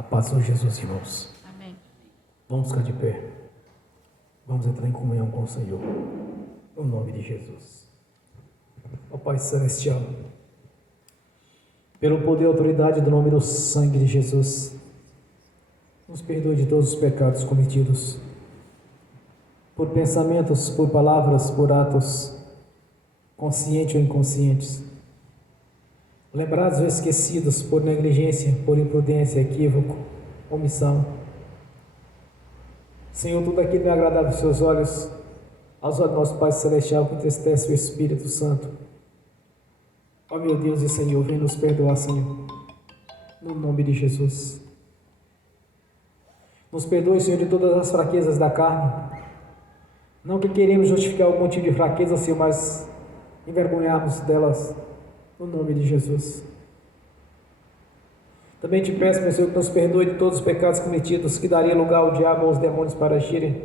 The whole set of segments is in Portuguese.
A paz do Jesus, irmãos. Amém. Vamos ficar de pé. Vamos entrar em comunhão com o Senhor. No nome de Jesus. Ó Pai Celestial, pelo poder e autoridade do nome do sangue de Jesus, nos perdoe de todos os pecados cometidos, por pensamentos, por palavras, por atos, conscientes ou inconscientes, lembrados ou esquecidos por negligência, por imprudência, equívoco, omissão. Senhor, tudo aquilo é agradável aos seus olhos, aos olhos do nosso Pai Celestial, que entristece o Espírito Santo. Ó meu Deus e Senhor, vem nos perdoar, Senhor, no nome de Jesus. Nos perdoe, Senhor, de todas as fraquezas da carne. Não que queremos justificar algum motivo de fraqueza, Senhor, mas envergonharmos delas, no nome de Jesus. Também te peço, meu Senhor, que nos perdoe de todos os pecados cometidos, que daria lugar ao diabo ou aos demônios para agirem,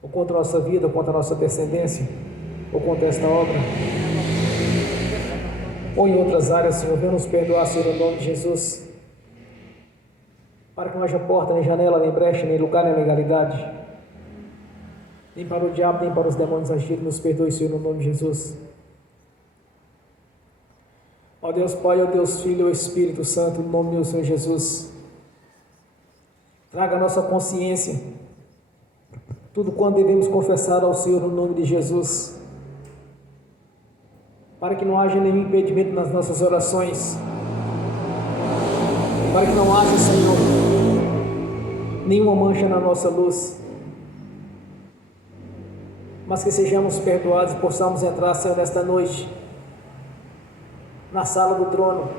ou contra a nossa vida, ou contra a nossa descendência, ou contra esta obra, ou em outras áreas, Senhor. Venha nos perdoar, Senhor, no nome de Jesus, para que não haja porta, nem janela, nem brecha, nem lugar, nem legalidade, nem para o diabo, nem para os demônios agirem. Nos perdoe, Senhor, no nome de Jesus. Ó Deus Pai, ó Deus Filho, ó Espírito Santo, no nome do Senhor Jesus, traga a nossa consciência tudo quanto devemos confessar ao Senhor no nome de Jesus, para que não haja nenhum impedimento nas nossas orações, para que não haja, Senhor, nenhuma mancha na nossa luz, mas que sejamos perdoados e possamos entrar, Senhor, nesta noite na sala do trono,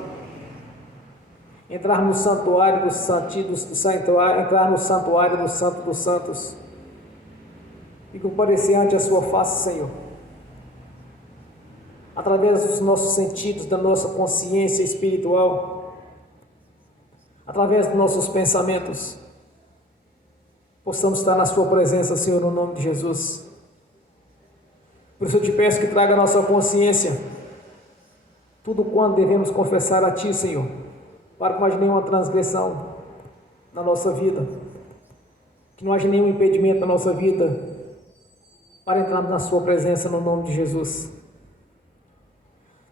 entrar no santuário dos santos, entrar no santuário do Santo dos Santos e comparecer ante a sua face, Senhor, através dos nossos sentidos, da nossa consciência espiritual, através dos nossos pensamentos, possamos estar na sua presença, Senhor, no nome de Jesus. Por isso eu te peço que traga a nossa consciência tudo quanto devemos confessar a Ti, Senhor, para que não haja nenhuma transgressão na nossa vida, que não haja nenhum impedimento na nossa vida para entrarmos na Sua presença no nome de Jesus.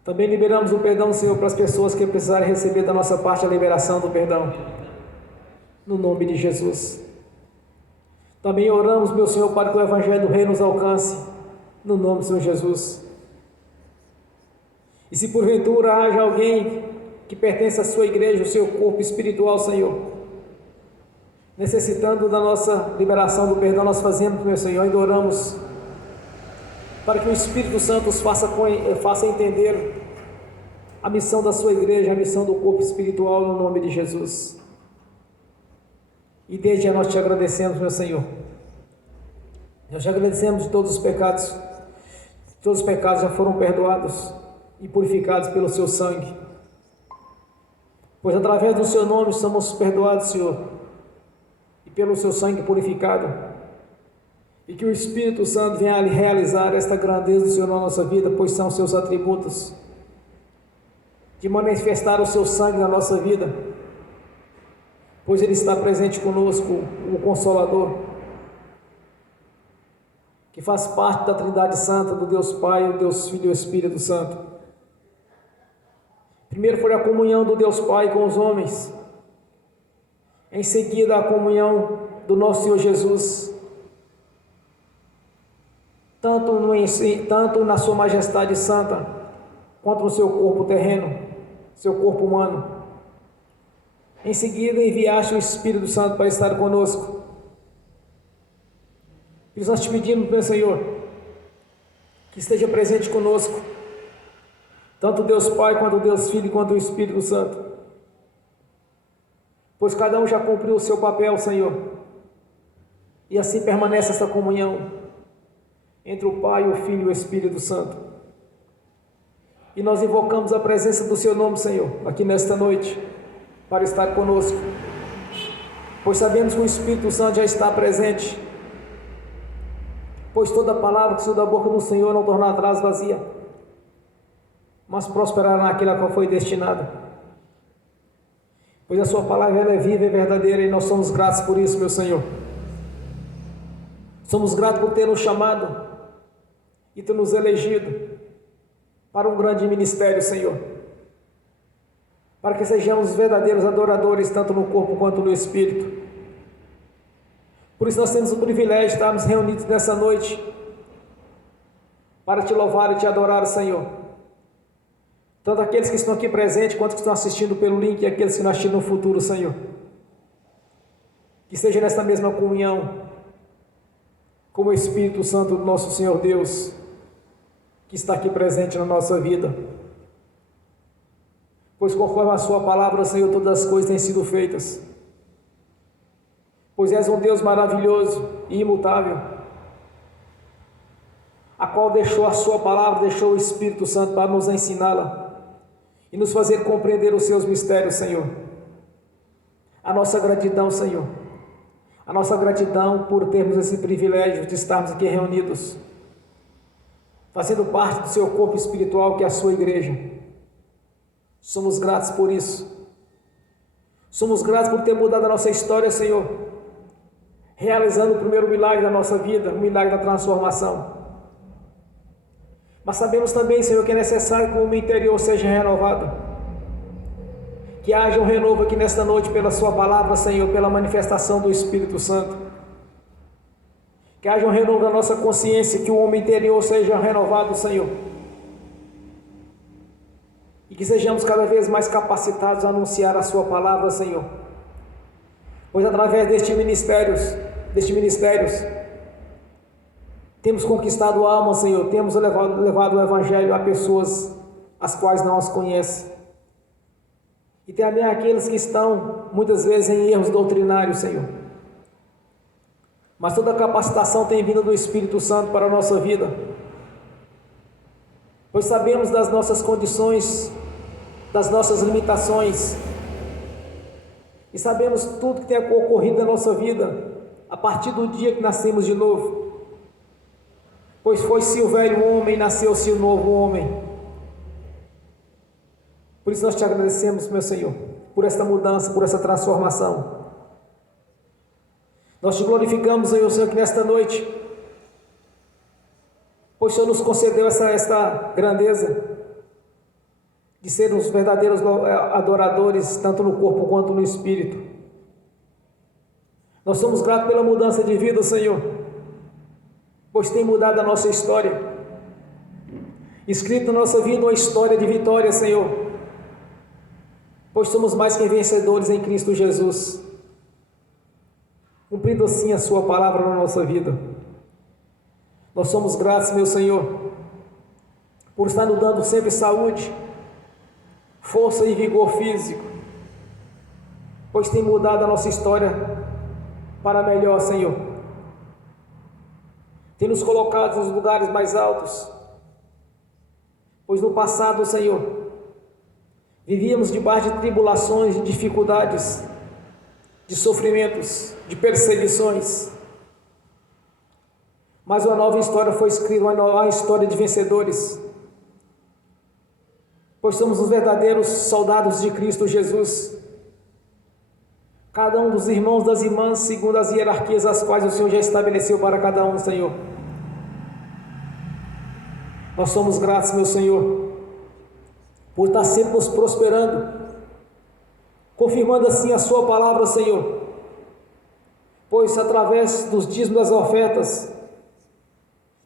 Também liberamos o perdão, Senhor, para as pessoas que precisarem receber da nossa parte a liberação do perdão, no nome de Jesus. Também oramos, meu Senhor, para que o Evangelho do Rei nos alcance, no nome do Senhor Jesus. E se porventura haja alguém que pertence à sua igreja, o seu corpo espiritual, Senhor, necessitando da nossa liberação do perdão, nós fazemos, meu Senhor, ainda oramos para que o Espírito Santo os faça entender a missão da sua igreja, a missão do corpo espiritual, no nome de Jesus. E desde já nós te agradecemos, meu Senhor. Nós te agradecemos de todos os pecados. Todos os pecados já foram perdoados e purificados pelo seu sangue, pois através do seu nome somos perdoados, Senhor, e pelo seu sangue purificado, e que o Espírito Santo venha a realizar esta grandeza do Senhor na nossa vida, pois são seus atributos, de manifestar o seu sangue na nossa vida, pois Ele está presente conosco, o Consolador, que faz parte da Trindade Santa, do Deus Pai, o Deus Filho e o Espírito Santo. Primeiro foi a comunhão do Deus Pai com os homens, em seguida a comunhão do nosso Senhor Jesus, tanto na sua majestade santa, quanto no seu corpo terreno, seu corpo humano. Em seguida enviaste o Espírito Santo para estar conosco. E nós te pedimos, meu Senhor, que esteja presente conosco, tanto Deus Pai, quanto Deus Filho, quanto o Espírito Santo, pois cada um já cumpriu o seu papel, Senhor, e assim permanece essa comunhão entre o Pai, o Filho e o Espírito Santo. E nós invocamos a presença do Seu nome, Senhor, aqui nesta noite, para estar conosco, pois sabemos que o Espírito Santo já está presente, pois toda palavra que saiu da boca do Senhor não tornará atrás vazia, mas prosperará naquilo a qual foi destinada. pois a sua palavra ela é viva e verdadeira e nós somos gratos por isso, meu Senhor. Somos gratos por ter nos chamado e ter nos elegido para um grande ministério, Senhor, para que sejamos verdadeiros adoradores, tanto no corpo quanto no espírito. Por isso nós temos o privilégio de estarmos reunidos nessa noite, para te louvar e te adorar, Senhor. Tanto aqueles que estão aqui presentes, quanto que estão assistindo pelo link, e aqueles que não assistirão no futuro, Senhor. Que esteja nesta mesma comunhão, como o Espírito Santo do nosso Senhor Deus, que está aqui presente na nossa vida. Pois conforme a sua palavra, Senhor, todas as coisas têm sido feitas. Pois és um Deus maravilhoso e imutável, a qual deixou a sua palavra, deixou o Espírito Santo para nos ensiná-la e nos fazer compreender os seus mistérios, Senhor. A nossa gratidão, Senhor, a nossa gratidão por termos esse privilégio de estarmos aqui reunidos, fazendo parte do seu corpo espiritual, que é a sua igreja. Somos gratos por isso. Somos gratos por ter mudado a nossa história, Senhor, realizando o primeiro milagre da nossa vida, o milagre da transformação. Mas sabemos também, Senhor, que é necessário que o homem interior seja renovado, que haja um renovo aqui nesta noite pela sua palavra, Senhor, pela manifestação do Espírito Santo, que haja um renovo da nossa consciência, que o homem interior seja renovado, Senhor, e que sejamos cada vez mais capacitados a anunciar a sua palavra, Senhor, pois através destes ministérios, temos conquistado almas, Senhor, temos levado o Evangelho a pessoas as quais não as conhecem. E também aqueles que estão, muitas vezes, em erros doutrinários, Senhor. Mas toda a capacitação tem vindo do Espírito Santo para a nossa vida. Pois sabemos das nossas condições, das nossas limitações. E sabemos tudo que tem ocorrido na nossa vida, a partir do dia que nascemos de novo. Pois foi-se o velho homem, nasceu-se o novo homem. Por isso nós te agradecemos, meu Senhor, por esta mudança, por essa transformação. Nós te glorificamos, Senhor, que nesta noite, pois o Senhor nos concedeu esta grandeza de sermos verdadeiros adoradores, tanto no corpo quanto no espírito. Nós somos gratos pela mudança de vida, Senhor, pois tem mudado a nossa história, escrito na nossa vida uma história de vitória, Senhor, pois somos mais que vencedores em Cristo Jesus, cumprindo assim a sua palavra na nossa vida. Nós somos gratos, meu Senhor, por estar nos dando sempre saúde, força e vigor físico, pois tem mudado a nossa história para melhor, Senhor. Tem nos colocado nos lugares mais altos, pois no passado, Senhor, vivíamos debaixo de tribulações, de dificuldades, de sofrimentos, de perseguições, mas uma nova história foi escrita, uma nova história de vencedores, pois somos os verdadeiros soldados de Cristo Jesus, cada um dos irmãos das irmãs, segundo as hierarquias as quais o Senhor já estabeleceu para cada um, Senhor. Nós somos gratos, meu Senhor, por estar sempre nos prosperando, confirmando assim a sua palavra, Senhor, pois através dos dízimos das ofertas,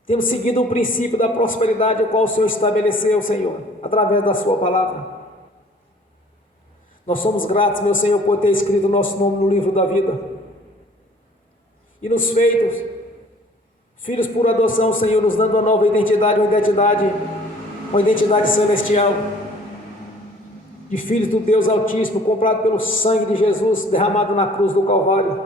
temos seguido o princípio da prosperidade, o qual o Senhor estabeleceu, Senhor, através da sua palavra. Nós somos gratos, meu Senhor, por ter escrito o nosso nome no livro da vida e nos feito filhos por adoção, Senhor, nos dando uma nova identidade, uma identidade celestial, de filhos do Deus Altíssimo, comprado pelo sangue de Jesus, derramado na cruz do Calvário.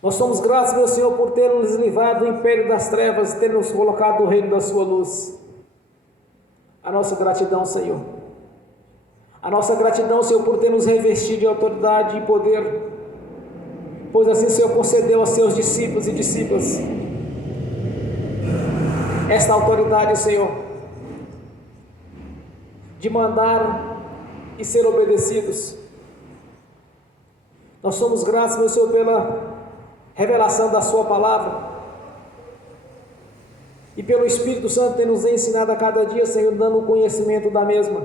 Nós somos gratos, meu Senhor, por ter nos livrado do império das trevas e ter nos colocado no reino da sua luz. A nossa gratidão, Senhor. A nossa gratidão, Senhor, por ter nos revestido de autoridade e poder, pois assim o Senhor concedeu aos seus discípulos e discípulas esta autoridade, Senhor, de mandar e ser obedecidos. Nós somos gratos, meu Senhor, pela revelação da Sua palavra e pelo Espírito Santo ter nos ensinado a cada dia, Senhor, dando o conhecimento da mesma,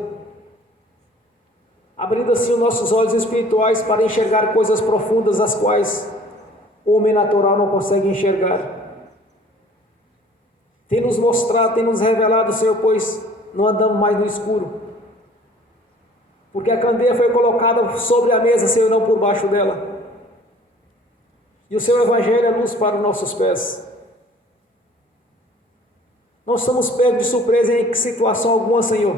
abrindo assim os nossos olhos espirituais para enxergar coisas profundas as quais o homem natural não consegue enxergar. Tem nos mostrado, tem nos revelado, Senhor, pois não andamos mais no escuro, porque a candeia foi colocada sobre a mesa, Senhor, não por baixo dela, e o Seu Evangelho é luz para os nossos pés. Não estamos pegos de surpresa em situação alguma, Senhor,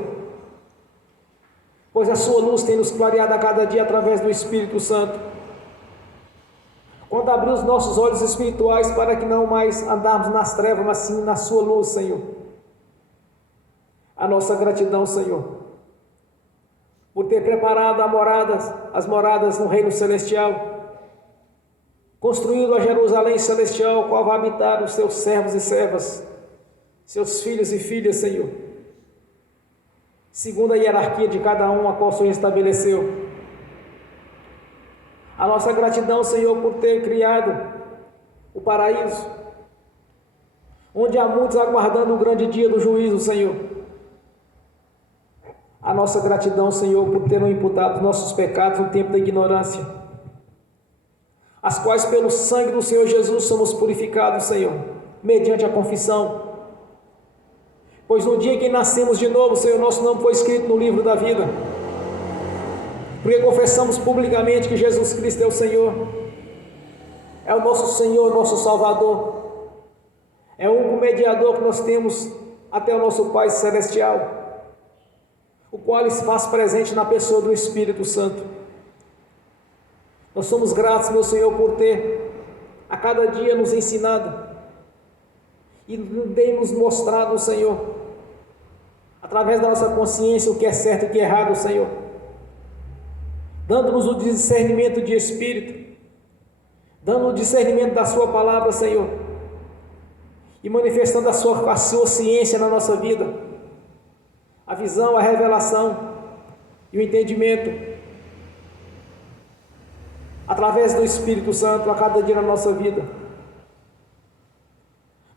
pois a Sua luz tem nos clareado a cada dia através do Espírito Santo. Quando abrir os nossos olhos espirituais para que não mais andarmos nas trevas, mas sim na Sua luz, Senhor. A nossa gratidão, Senhor, por ter preparado as moradas no reino celestial, construído a Jerusalém celestial, qual vai habitar os Teus servos e servas, Seus filhos e filhas, Senhor, segundo a hierarquia de cada um, a qual o Senhor estabeleceu. A nossa gratidão, Senhor, por ter criado o paraíso, onde há muitos aguardando o grande dia do juízo, Senhor. A nossa gratidão, Senhor, por ter nos imputado nossos pecados no tempo da ignorância, as quais pelo sangue do Senhor Jesus somos purificados, Senhor, mediante a confissão. Pois no dia que nascemos de novo, Senhor, nosso nome foi escrito no livro da vida, porque confessamos publicamente que Jesus Cristo é o Senhor, é o nosso Senhor, nosso Salvador, é o único mediador que nós temos até o nosso Pai Celestial, o qual se faz presente na pessoa do Espírito Santo. Nós somos gratos, meu Senhor, por ter a cada dia nos ensinado e tem nos mostrado, Senhor, através da nossa consciência, o que é certo e o que é errado, Senhor, dando-nos o discernimento de espírito, dando o discernimento da Sua palavra, Senhor, e manifestando a sua ciência na nossa vida, a visão, a revelação e o entendimento, através do Espírito Santo, a cada dia na nossa vida.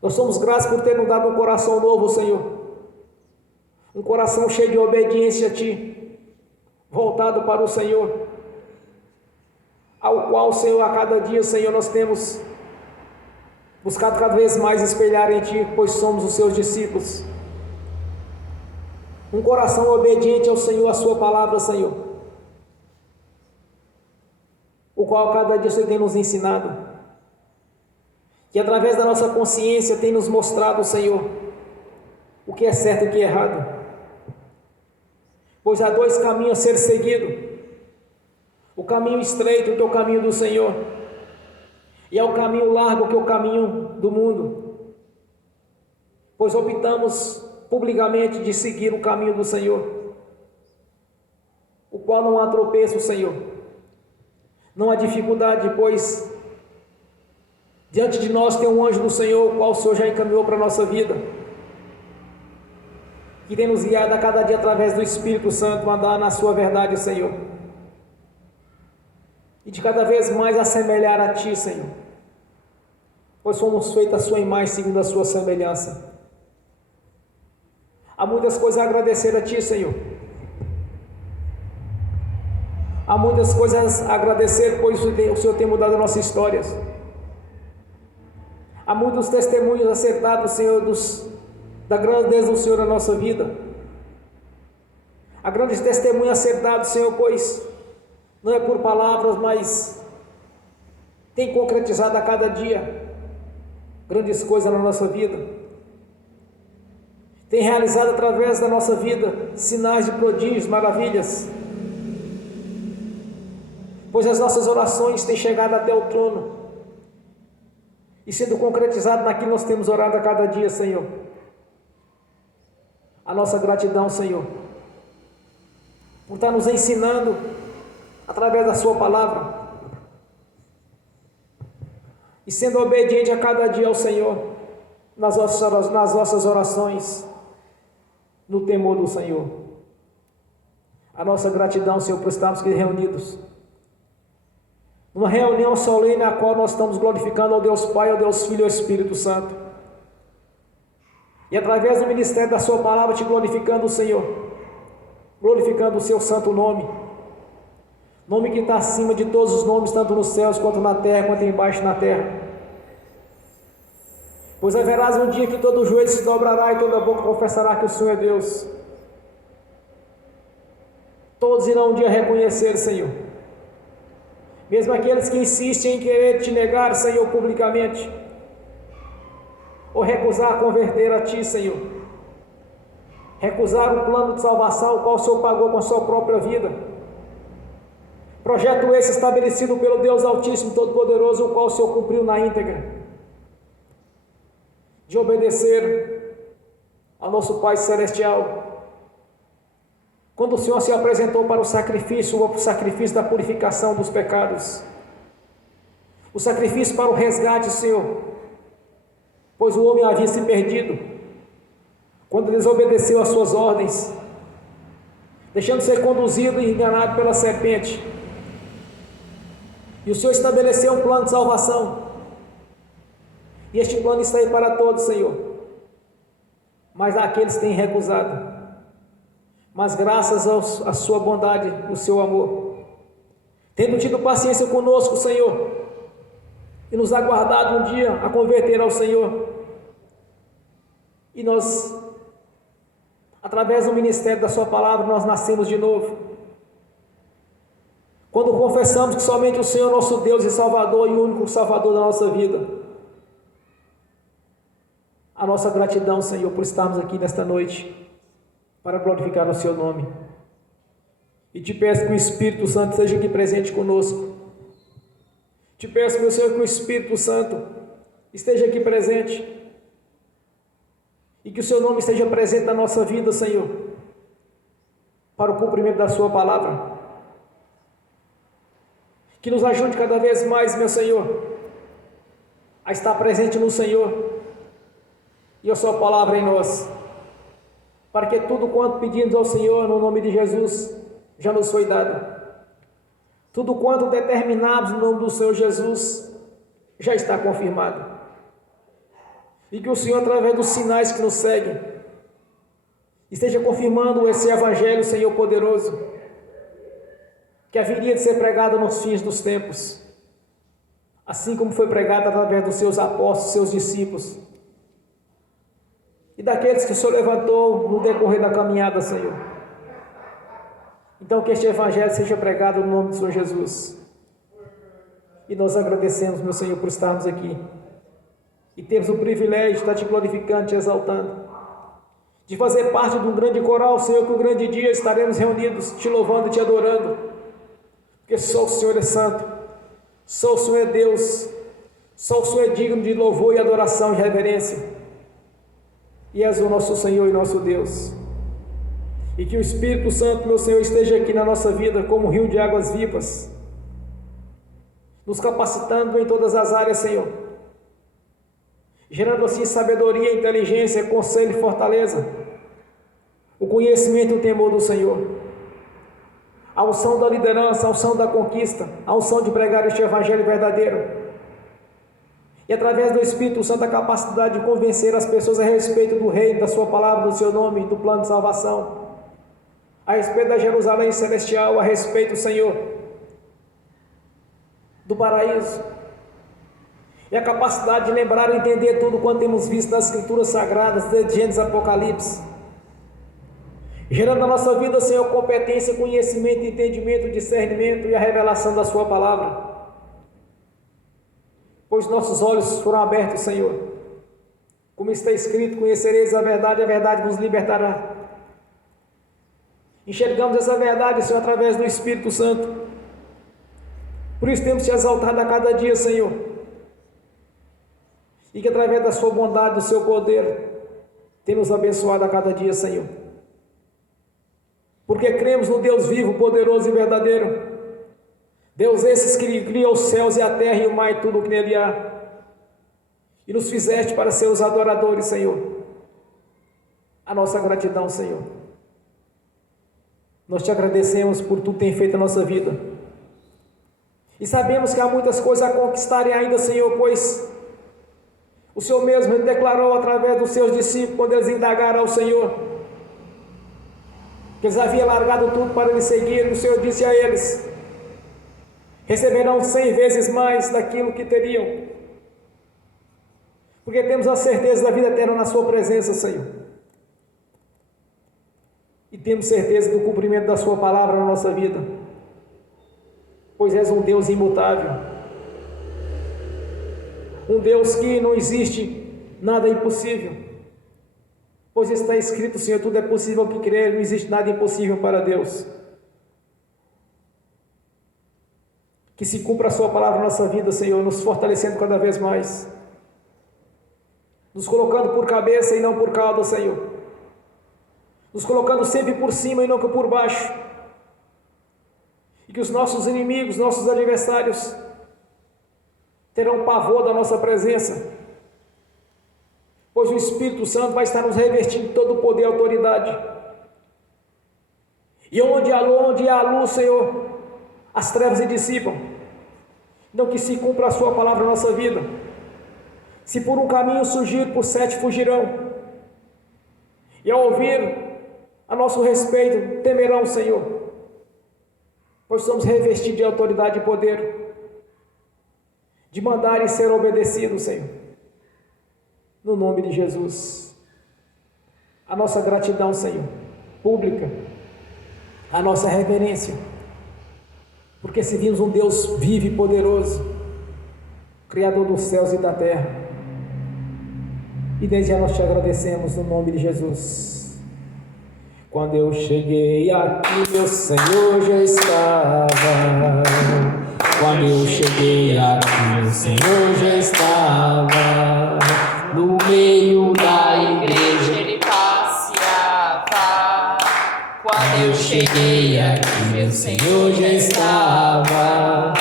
Nós somos gratos por ter nos dado um coração novo, Senhor, um coração cheio de obediência a Ti, voltado para o Senhor, ao qual, Senhor, a cada dia, Senhor, nós temos buscado cada vez mais espelhar em Ti, pois somos os Seus discípulos. Um coração obediente ao Senhor, à Sua palavra, Senhor, o qual cada dia o Senhor tem nos ensinado, que através da nossa consciência tem nos mostrado, Senhor, o que é certo e o que é errado. Pois há dois caminhos a ser seguido: o caminho estreito, que é o caminho do Senhor, e é o caminho largo, que é o caminho do mundo. Pois optamos publicamente de seguir o caminho do Senhor, o qual não há tropeço, Senhor, não há dificuldade, pois diante de nós tem um anjo do Senhor, o qual o Senhor já encaminhou para a nossa vida, que tem nos guiado a cada dia através do Espírito Santo, andar na Sua verdade, Senhor, e de cada vez mais assemelhar a Ti, Senhor, pois fomos feitos à Sua imagem, segundo a Sua semelhança. Há muitas coisas a agradecer a Ti, Senhor, há muitas coisas a agradecer, pois o Senhor tem mudado as nossas histórias. Há muitos testemunhos acertados, Senhor, da grandeza do Senhor na nossa vida. Há grandes testemunhos acertados, Senhor, pois não é por palavras, mas tem concretizado a cada dia grandes coisas na nossa vida. Tem realizado através da nossa vida sinais de prodígios, maravilhas, pois as nossas orações têm chegado até o trono e sendo concretizado naquilo que nós temos orado a cada dia, Senhor. A nossa gratidão, Senhor, por estar nos ensinando através da Sua palavra e sendo obediente a cada dia ao Senhor nas nossas orações, no temor do Senhor. A nossa gratidão, Senhor, por estarmos aqui reunidos. Numa reunião solene na qual nós estamos glorificando ao Deus Pai, ao Deus Filho e ao Espírito Santo. E através do ministério da Sua palavra, te glorificando o Senhor. Glorificando o Seu santo nome. Nome que está acima de todos os nomes, tanto nos céus, quanto na terra, quanto embaixo na terra. Pois haverás um dia que todo joelho se dobrará e toda boca confessará que o Senhor é Deus. Todos irão um dia reconhecer, Senhor. Mesmo aqueles que insistem em querer te negar, Senhor, publicamente, ou recusar converter a Ti, Senhor. Recusar o plano de salvação, o qual o Senhor pagou com a Sua própria vida. Projeto esse estabelecido pelo Deus Altíssimo Todo-Poderoso, o qual o Senhor cumpriu na íntegra. De obedecer ao nosso Pai Celestial. Quando o Senhor se apresentou para o sacrifício da purificação dos pecados. O sacrifício para o resgate, Senhor. Pois o homem havia se perdido. Quando desobedeceu às suas ordens. Deixando ser conduzido e enganado pela serpente. E o Senhor estabeleceu um plano de salvação. E este plano está aí para todos, Senhor. Mas há aqueles que têm recusado. Mas graças à Sua bondade, o Seu amor, tendo tido paciência conosco, Senhor, e nos aguardado um dia a converter ao Senhor. E nós, através do ministério da Sua palavra, nós nascemos de novo. Quando confessamos que somente o Senhor é nosso Deus e Salvador e o único Salvador da nossa vida. A nossa gratidão, Senhor, por estarmos aqui nesta noite, para glorificar o Seu nome. E te peço que o Espírito Santo esteja aqui presente conosco. Te peço, meu Senhor, que o Espírito Santo esteja aqui presente. E que o Seu nome esteja presente na nossa vida, Senhor, para o cumprimento da Sua palavra. Que nos ajude cada vez mais, meu Senhor, a estar presente no Senhor e a Sua palavra em nós, para que tudo quanto pedimos ao Senhor no nome de Jesus já nos foi dado. Tudo quanto determinamos no nome do Senhor Jesus já está confirmado. E que o Senhor, através dos sinais que nos seguem, esteja confirmando esse evangelho, Senhor poderoso, que haveria de ser pregado nos fins dos tempos, assim como foi pregado através dos Seus apóstolos, Seus discípulos, e daqueles que o Senhor levantou no decorrer da caminhada, Senhor. Então que este evangelho seja pregado no nome do Senhor Jesus. E nós agradecemos, meu Senhor, por estarmos aqui. E temos o privilégio de estar te glorificando, te exaltando. De fazer parte de um grande coral, Senhor, que um grande dia estaremos reunidos, te louvando e te adorando. Porque só o Senhor é santo. Só o Senhor é Deus. Só o Senhor é digno de louvor e adoração e reverência. E és o nosso Senhor e nosso Deus. E que o Espírito Santo, meu Senhor, esteja aqui na nossa vida como um rio de águas vivas, nos capacitando em todas as áreas, Senhor, gerando assim sabedoria, inteligência, conselho e fortaleza, o conhecimento e o temor do Senhor, a unção da liderança, a unção da conquista, a unção de pregar este evangelho verdadeiro. E através do Espírito Santo a capacidade de convencer as pessoas a respeito do reino, da Sua palavra, do Seu nome, do plano de salvação, a respeito da Jerusalém celestial, a respeito, Senhor, do paraíso. E a capacidade de lembrar e entender tudo quanto temos visto nas Escrituras Sagradas, desde Gênesis Apocalipse. Gerando na nossa vida, Senhor, competência, conhecimento, entendimento, discernimento e a revelação da Sua palavra. Pois nossos olhos foram abertos, Senhor. Como está escrito, conhecereis a verdade vos libertará. Enxergamos essa verdade, Senhor, através do Espírito Santo. Por isso temos te exaltado a cada dia, Senhor. E que através da Sua bondade, do Seu poder, tem nos abençoado a cada dia, Senhor. Porque cremos no Deus vivo, poderoso e verdadeiro. Deus esses que cria os céus e a terra e o mar e tudo o que nele há. E nos fizeste para ser os adoradores, Senhor. A nossa gratidão, Senhor. Nós te agradecemos por tudo que tem feito na nossa vida. E sabemos que há muitas coisas a conquistarem ainda, Senhor, pois o Senhor mesmo declarou através dos seus discípulos, quando eles indagaram ao Senhor, que eles haviam largado tudo para lhe seguir. O Senhor disse a eles: receberão 100 vezes mais daquilo que teriam, porque temos a certeza da vida eterna na sua presença, Senhor, e temos certeza do cumprimento da sua palavra na nossa vida, pois és um Deus imutável, um Deus que não existe nada impossível, pois está escrito, Senhor, tudo é possível que crer, não existe nada impossível para Deus. Que se cumpra a sua palavra na nossa vida, Senhor, nos fortalecendo cada vez mais, nos colocando por cabeça e não por cauda, Senhor, nos colocando sempre por cima e nunca por baixo, e que os nossos inimigos, nossos adversários, terão pavor da nossa presença, pois o Espírito Santo vai estar nos revestindo de todo o poder e autoridade, e onde há luz, Senhor, as trevas se dissipam. Então que se cumpra a sua palavra na nossa vida. Se por um caminho surgir, por 7 fugirão, e ao ouvir a nosso respeito, temerão, Senhor, pois somos revestidos de autoridade e poder, de mandar e ser obedecidos, Senhor, no nome de Jesus. A nossa gratidão, Senhor, pública, a nossa reverência, porque servimos um Deus vivo e poderoso, Criador dos céus e da terra, e desde já nós te agradecemos no nome de Jesus. Quando eu cheguei aqui, meu Senhor já estava. Quando eu cheguei aqui, meu Senhor já estava. No meio da igreja ele passeava. Quando eu cheguei aqui, meu Senhor já estava.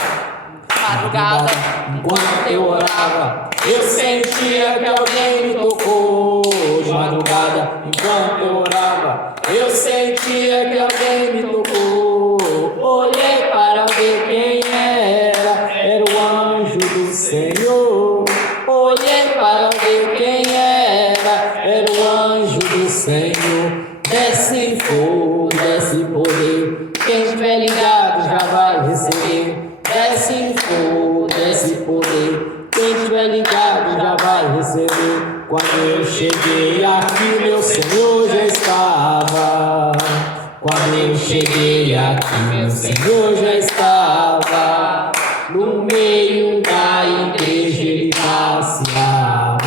Madrugada, enquanto eu orava, eu sentia que alguém me tocou. De madrugada, enquanto eu orava, eu sentia que alguém me tocou. Olhei para ver quem era o anjo do Senhor. Olhei para ver quem era o anjo do Senhor. Desce fogo, desce poder, quem estiver ligado já vai receber. Desce fogo, desce poder, quem estiver ligado já vai receber. Quando eu cheguei aqui, meu Senhor já estava. Quando eu cheguei aqui, meu Senhor já estava. No meio da igreja ele passeava.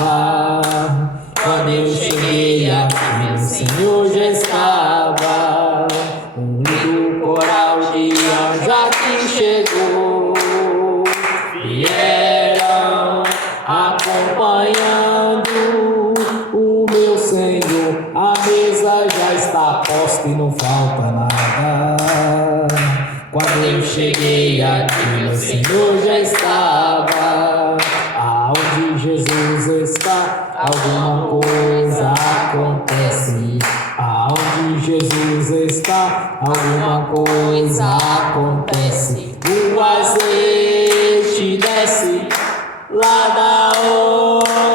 Quando eu cheguei aqui, meu Senhor já estava. Um lindo coral de anjos aqui chegou, vieram acompanhando o meu Senhor. A mesa já está posta e não falta nada. Quando eu cheguei aqui, meu Senhor já estava. Aonde Jesus está, alguma coisa acontece. Aonde Jesus está, alguma coisa acontece. O azeite desce lá da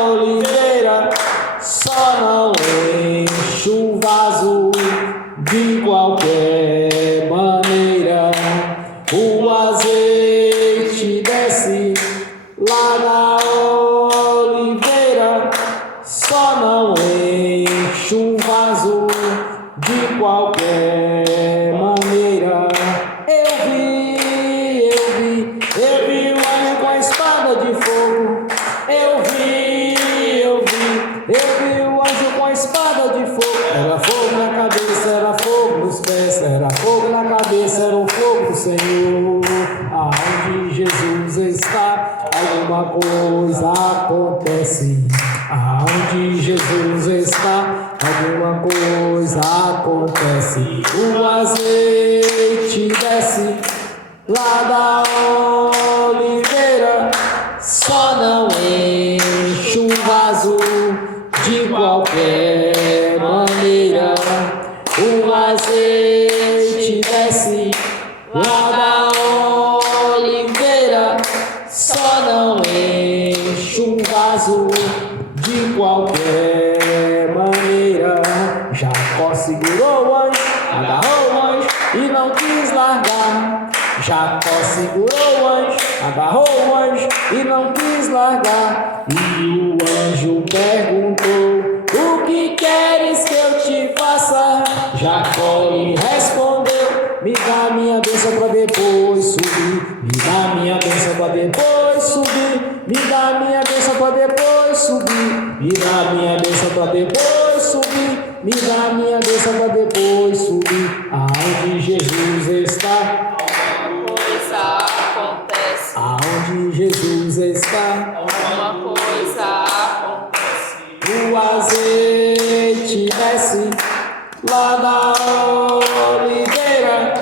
oliveira, só não enche o vaso de qualquer maneira. O azeite desce lá da oliveira, só não enche um vaso de qualquer maneira. Eu vi o anjo com a espada de fogo. Eu vi o anjo com a espada de fogo. Era fogo na cabeça, era fogo nos pés, era fogo na cabeça, era o fogo do Senhor. Aonde Jesus está, alguma coisa acontece. Aonde Jesus está, alguma coisa acontece. O azeite desce lá da oliveira, só não enche um vaso de qualquer maneira. O azeite Jacó segurou o anjo, agarrou o anjo e não quis largar. E o anjo perguntou: o que queres que eu te faça? Jacó lhe respondeu: me dá minha bênção para depois subir. Me dá minha bênção para depois subir. Me dá minha bênção para depois subir. Me dá minha bênção para depois subir. Me dá minha bênção para depois subir. Aonde Jesus está, alguma coisa acontece. aonde Jesus está, Alguma coisa acontece. o azeite desce lá da oliveira,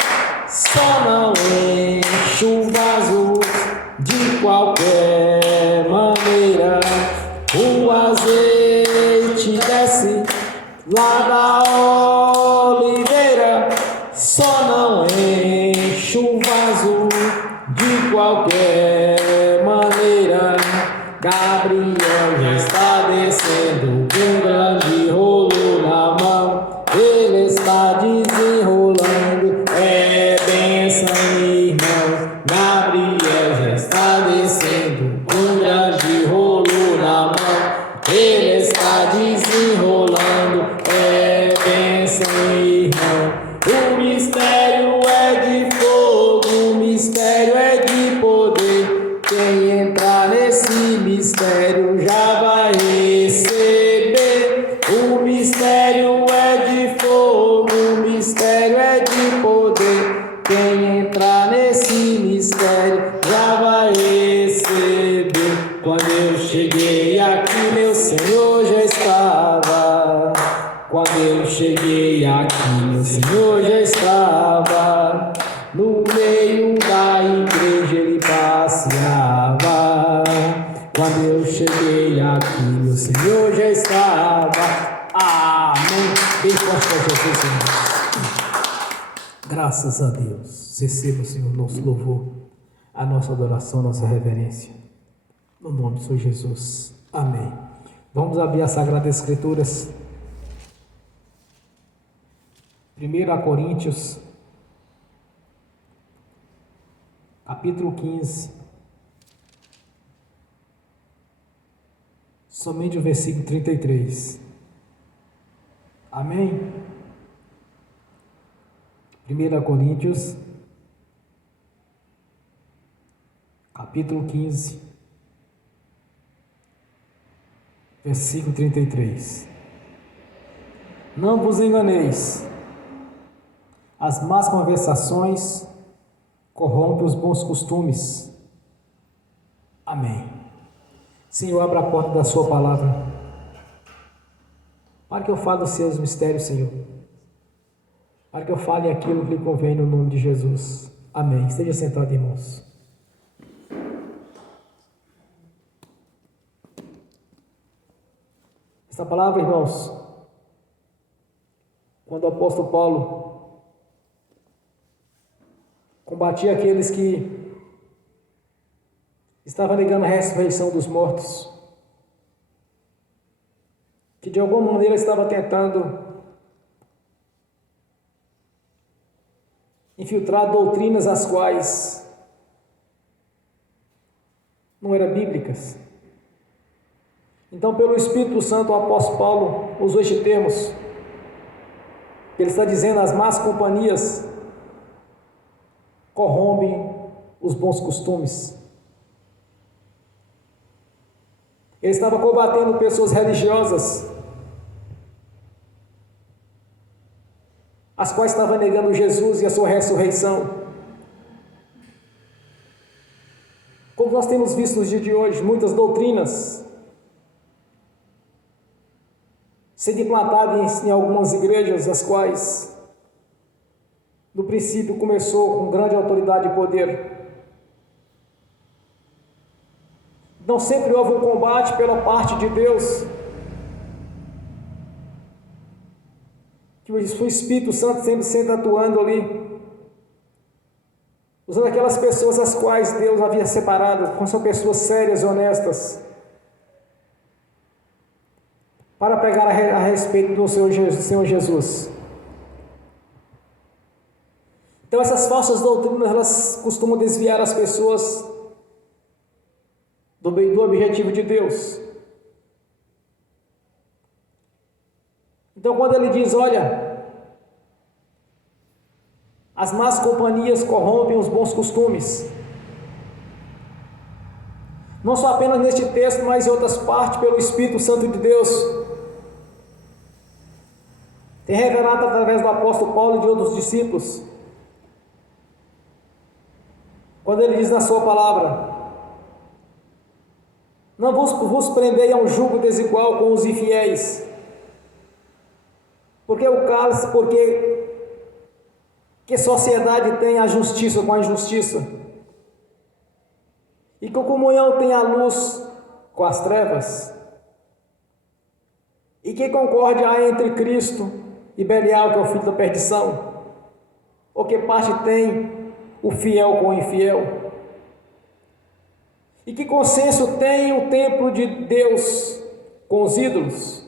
só não enche o vaso de qualquer maneira. O azeite desce lá da oliveira, só não enche o vaso de qualquer maneira. Gabriel já está descendo com um grande rolo na mão. Ele está desenrolando, é bênção, irmão. Gabriel já está descendo com um grande rolo na mão. Ele está desenrolando, é bênção, irmão. O mistério é de fogo, o mistério é de poder. Quem entrar nesse mistério já vai receber. O mistério é de fogo, o mistério é de poder. Quem entrar nesse mistério já vai receber. Quando eu cheguei aqui, meu Senhor já estava. Quando eu cheguei aqui, meu Senhor já estava. No meio da igreja ele passeava. Quando eu cheguei aqui, meu Senhor já estava. Amém. Bem forte para Jesus, Senhor. Graças a Deus. Receba, Senhor, nosso louvor, a nossa adoração, a nossa reverência. No nome do Senhor Jesus. Amém. Vamos abrir as Sagradas Escrituras. 1 Coríntios, capítulo 15. Somente o versículo 33. Amém? 1 Coríntios, capítulo 15, versículo 33. Não vos enganeis, as más conversações corrompem os bons costumes. Amém. Senhor, abra a porta da sua palavra, para que eu fale os seus mistérios, Senhor, para que eu fale aquilo que lhe convém no nome de Jesus. Amém. Esteja sentado, irmãos. Esta palavra, irmãos, quando o apóstolo Paulo combatia aqueles que estavam negando a ressurreição dos mortos, que de alguma maneira estava tentando infiltrar doutrinas as quais não eram bíblicas. Então, pelo Espírito Santo, o apóstolo Paulo usou este termo. Ele está dizendo: as más companhias corrompem os bons costumes. Ele estava combatendo pessoas religiosas, as quais estavam negando Jesus e a sua ressurreição. Como nós temos visto nos dias de hoje, muitas doutrinas sendo implantadas em algumas igrejas, as quais no princípio começou com grande autoridade e poder. Não sempre houve um combate pela parte de Deus, que o Espírito Santo sempre atuando ali, usando aquelas pessoas as quais Deus havia separado, como são pessoas sérias e honestas, para pregar a respeito do Senhor Jesus. Então essas falsas doutrinas, elas costumam desviar as pessoas do objetivo de Deus. Então quando ele diz, olha, as más companhias corrompem os bons costumes, não só apenas neste texto, mas em outras partes, pelo Espírito Santo de Deus, tem revelado através do apóstolo Paulo e de outros discípulos, quando ele diz na sua palavra: não vos prendei a um jugo desigual com os infiéis, porque que sociedade tem a justiça com a injustiça, e que comunhão tem a luz com as trevas, e que concórdia há entre Cristo e Belial, que é o filho da perdição, ou que parte tem o fiel com o infiel, e que consenso tem o templo de Deus com os ídolos,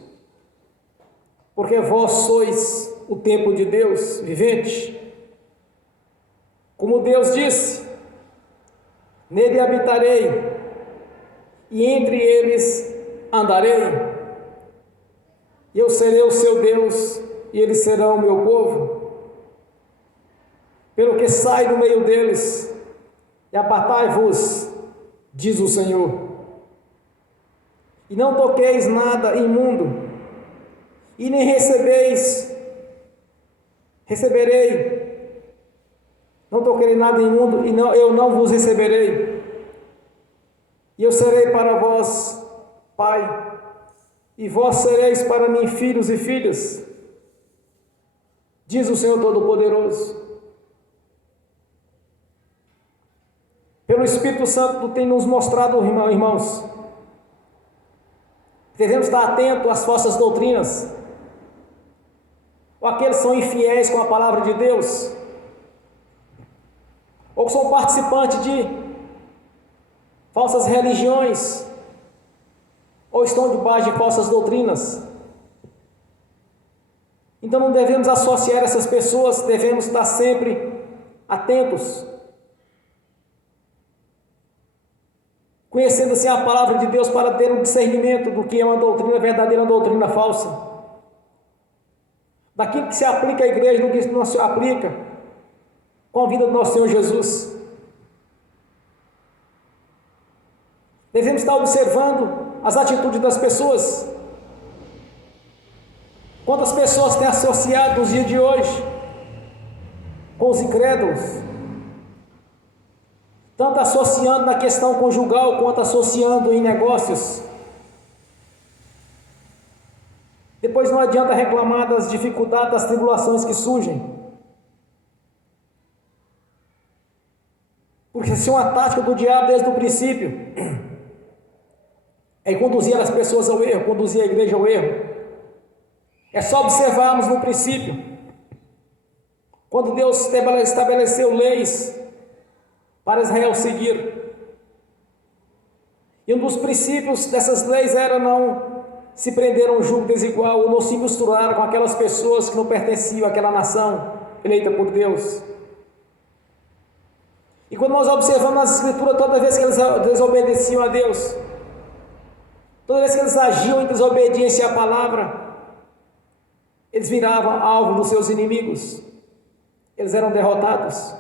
porque vós sois o templo de Deus vivente, como Deus disse: nele habitarei, e entre eles andarei, e eu serei o seu Deus, e eles serão o meu povo. Pelo que sai do meio deles, e apartai-vos, diz o Senhor, e não toqueis nada imundo, e nem receberei, não toquei nada imundo, e eu não vos receberei, e eu serei para vós pai, e vós sereis para mim filhos e filhas, diz o Senhor Todo-Poderoso. Pelo Espírito Santo tem nos mostrado, irmãos, devemos estar atentos às falsas doutrinas, ou aqueles que são infiéis com a palavra de Deus, ou que são participantes de falsas religiões, ou estão debaixo de falsas doutrinas. Então não devemos associar essas pessoas, devemos estar sempre atentos, conhecendo assim a palavra de Deus, para ter um discernimento do que é uma doutrina verdadeira e uma doutrina falsa, daquilo que se aplica à igreja, do que não se aplica com a vida do nosso Senhor Jesus. Devemos estar observando as atitudes das pessoas. Quantas pessoas têm associado nos dias de hoje com os incrédulos, tanto associando na questão conjugal, quanto associando em negócios. Depois não adianta reclamar das dificuldades, das tribulações que surgem, porque se uma tática do diabo desde o princípio é conduzir as pessoas ao erro, conduzir a igreja ao erro. É só observarmos no princípio, quando Deus estabeleceu leis para Israel seguir, e um dos princípios dessas leis era não se prender a um jugo desigual, ou não se misturar com aquelas pessoas que não pertenciam àquela nação eleita por Deus. E quando nós observamos nas Escrituras, toda vez que eles desobedeciam a Deus, toda vez que eles agiam em desobediência à palavra, eles viravam alvo dos seus inimigos, eles eram derrotados.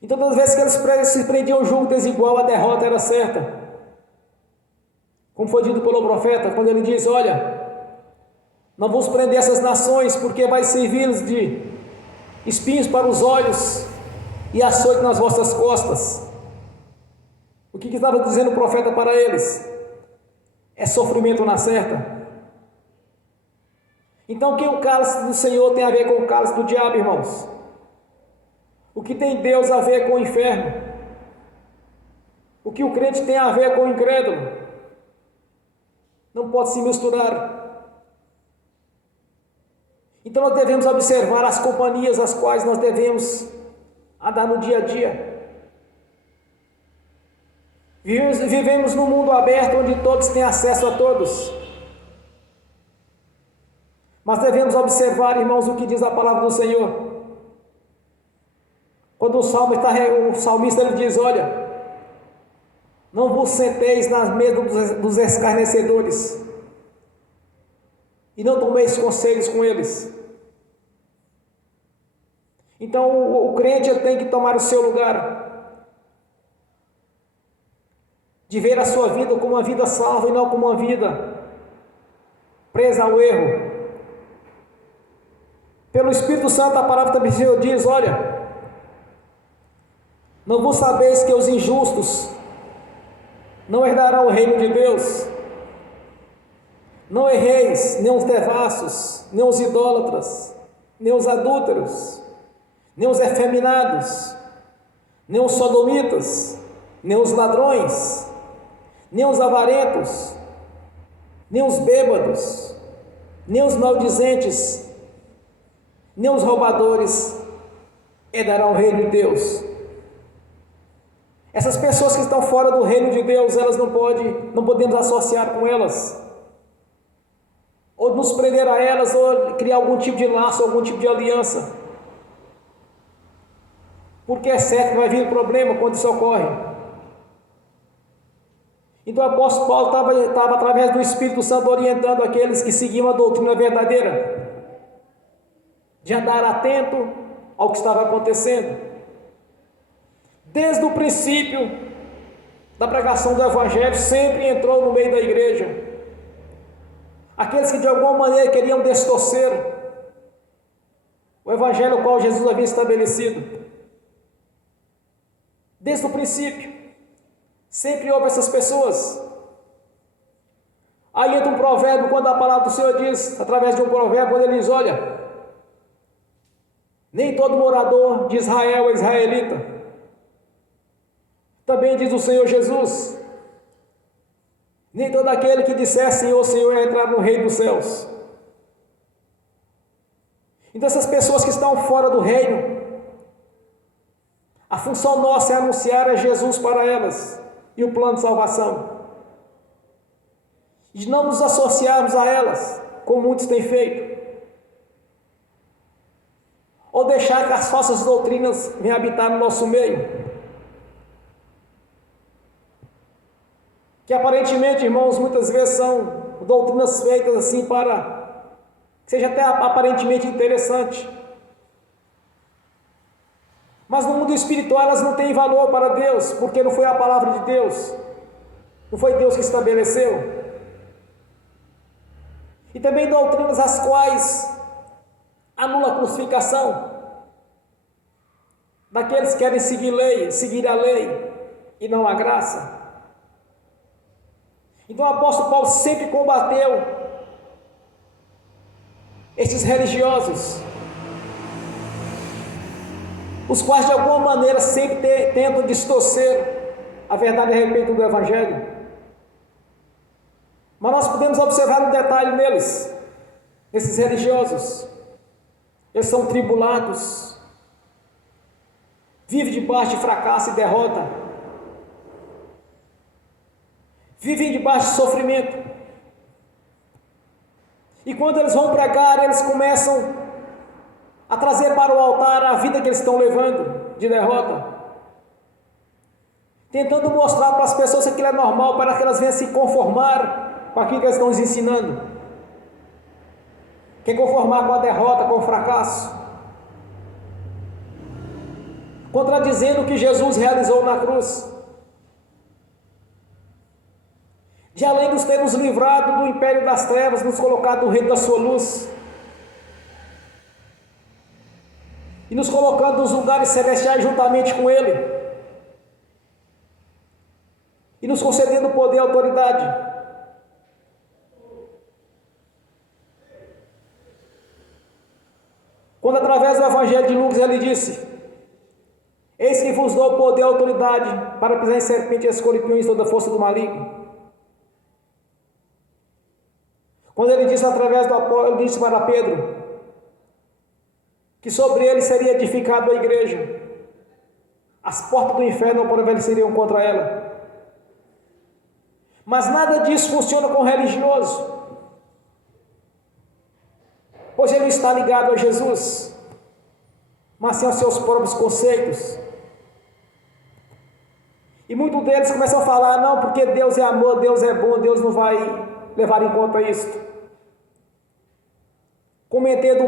Então, todas as vezes que eles se prendiam um jugo desigual, a derrota era certa. Como foi dito pelo profeta, quando ele diz: olha, não vos prender essas nações, porque vai servir-lhes de espinhos para os olhos e açoite nas vossas costas. O que estava dizendo o profeta para eles? É sofrimento na certa. Então, o que o cálice do Senhor tem a ver com o cálice do diabo, irmãos? O que tem Deus a ver com o inferno? O que o crente tem a ver com o incrédulo? Não pode se misturar. Então nós devemos observar as companhias às quais nós devemos andar no dia a dia. Vivemos num mundo aberto onde todos têm acesso a todos. Mas devemos observar, irmãos, o que diz a palavra do Senhor. Quando o salmista ele diz: olha, não vos senteis nas mesas dos escarnecedores, e não tomeis conselhos com eles. Então o crente ele tem que tomar o seu lugar, de ver a sua vida como uma vida salva e não como uma vida presa ao erro. Pelo Espírito Santo, a palavra também diz: olha, não vos sabeis que os injustos não herdarão o reino de Deus? Não erreis, nem os devassos, nem os idólatras, nem os adúlteros, nem os efeminados, nem os sodomitas, nem os ladrões, nem os avarentos, nem os bêbados, nem os maldizentes, nem os roubadores herdarão o reino de Deus. Essas pessoas que estão fora do reino de Deus, elas não podemos associar com elas, ou nos prender a elas, ou criar algum tipo de laço, algum tipo de aliança, porque é certo que vai vir problema quando isso ocorre. Então o apóstolo Paulo estava através do Espírito Santo orientando aqueles que seguiam a doutrina verdadeira, de andar atento ao que estava acontecendo. Desde o princípio da pregação do Evangelho, sempre entrou no meio da igreja aqueles que de alguma maneira queriam distorcer o Evangelho ao qual Jesus havia estabelecido. Desde o princípio, sempre houve essas pessoas. Aí entra um provérbio, quando a palavra do Senhor diz, através de um provérbio, quando ele diz: olha, nem todo morador de Israel é israelita. Também diz o Senhor Jesus: nem todo aquele que disser Senhor, Senhor, é entrar no reino dos céus. Então essas pessoas que estão fora do reino, a função nossa é anunciar a Jesus para elas e o plano de salvação, de não nos associarmos a elas, como muitos têm feito, ou deixar que as falsas doutrinas venham habitar no nosso meio, que aparentemente, irmãos, muitas vezes são doutrinas feitas assim para que seja até aparentemente interessante, mas no mundo espiritual elas não têm valor para Deus, porque não foi a palavra de Deus, não foi Deus que estabeleceu. E também doutrinas as quais anulam a crucificação daqueles que querem seguir a lei e não a graça. Então o apóstolo Paulo sempre combateu esses religiosos, os quais de alguma maneira sempre tentam distorcer a verdade a respeito do Evangelho. Mas nós podemos observar um detalhe neles, esses religiosos: eles são tribulados, vivem debaixo de fracasso e derrota, vivem debaixo de sofrimento. E quando eles vão pregar, eles começam a trazer para o altar a vida que eles estão levando de derrota, tentando mostrar para as pessoas que aquilo é normal, para que elas venham se conformar com aquilo que eles estão nos ensinando, quer conformar com a derrota, com o fracasso, contradizendo o que Jesus realizou na cruz, de além de ter nos livrado do império das trevas, nos colocado no reino da sua luz, e nos colocando nos lugares celestiais juntamente com Ele, e nos concedendo poder e autoridade. Quando através do Evangelho de Lucas ele disse: eis que vos dou poder e autoridade para pisar em serpentes e escorpiões toda a força do maligno. Quando ele disse através do apóstolo, ele disse para Pedro que sobre ele seria edificada a igreja, as portas do inferno não prevaleceriam contra ela. Mas nada disso funciona com o religioso, pois ele está ligado a Jesus, mas sim aos seus próprios conceitos. E muitos deles começam a falar, não, porque Deus é amor, Deus é bom, Deus não vai levar em conta isso. Cometendo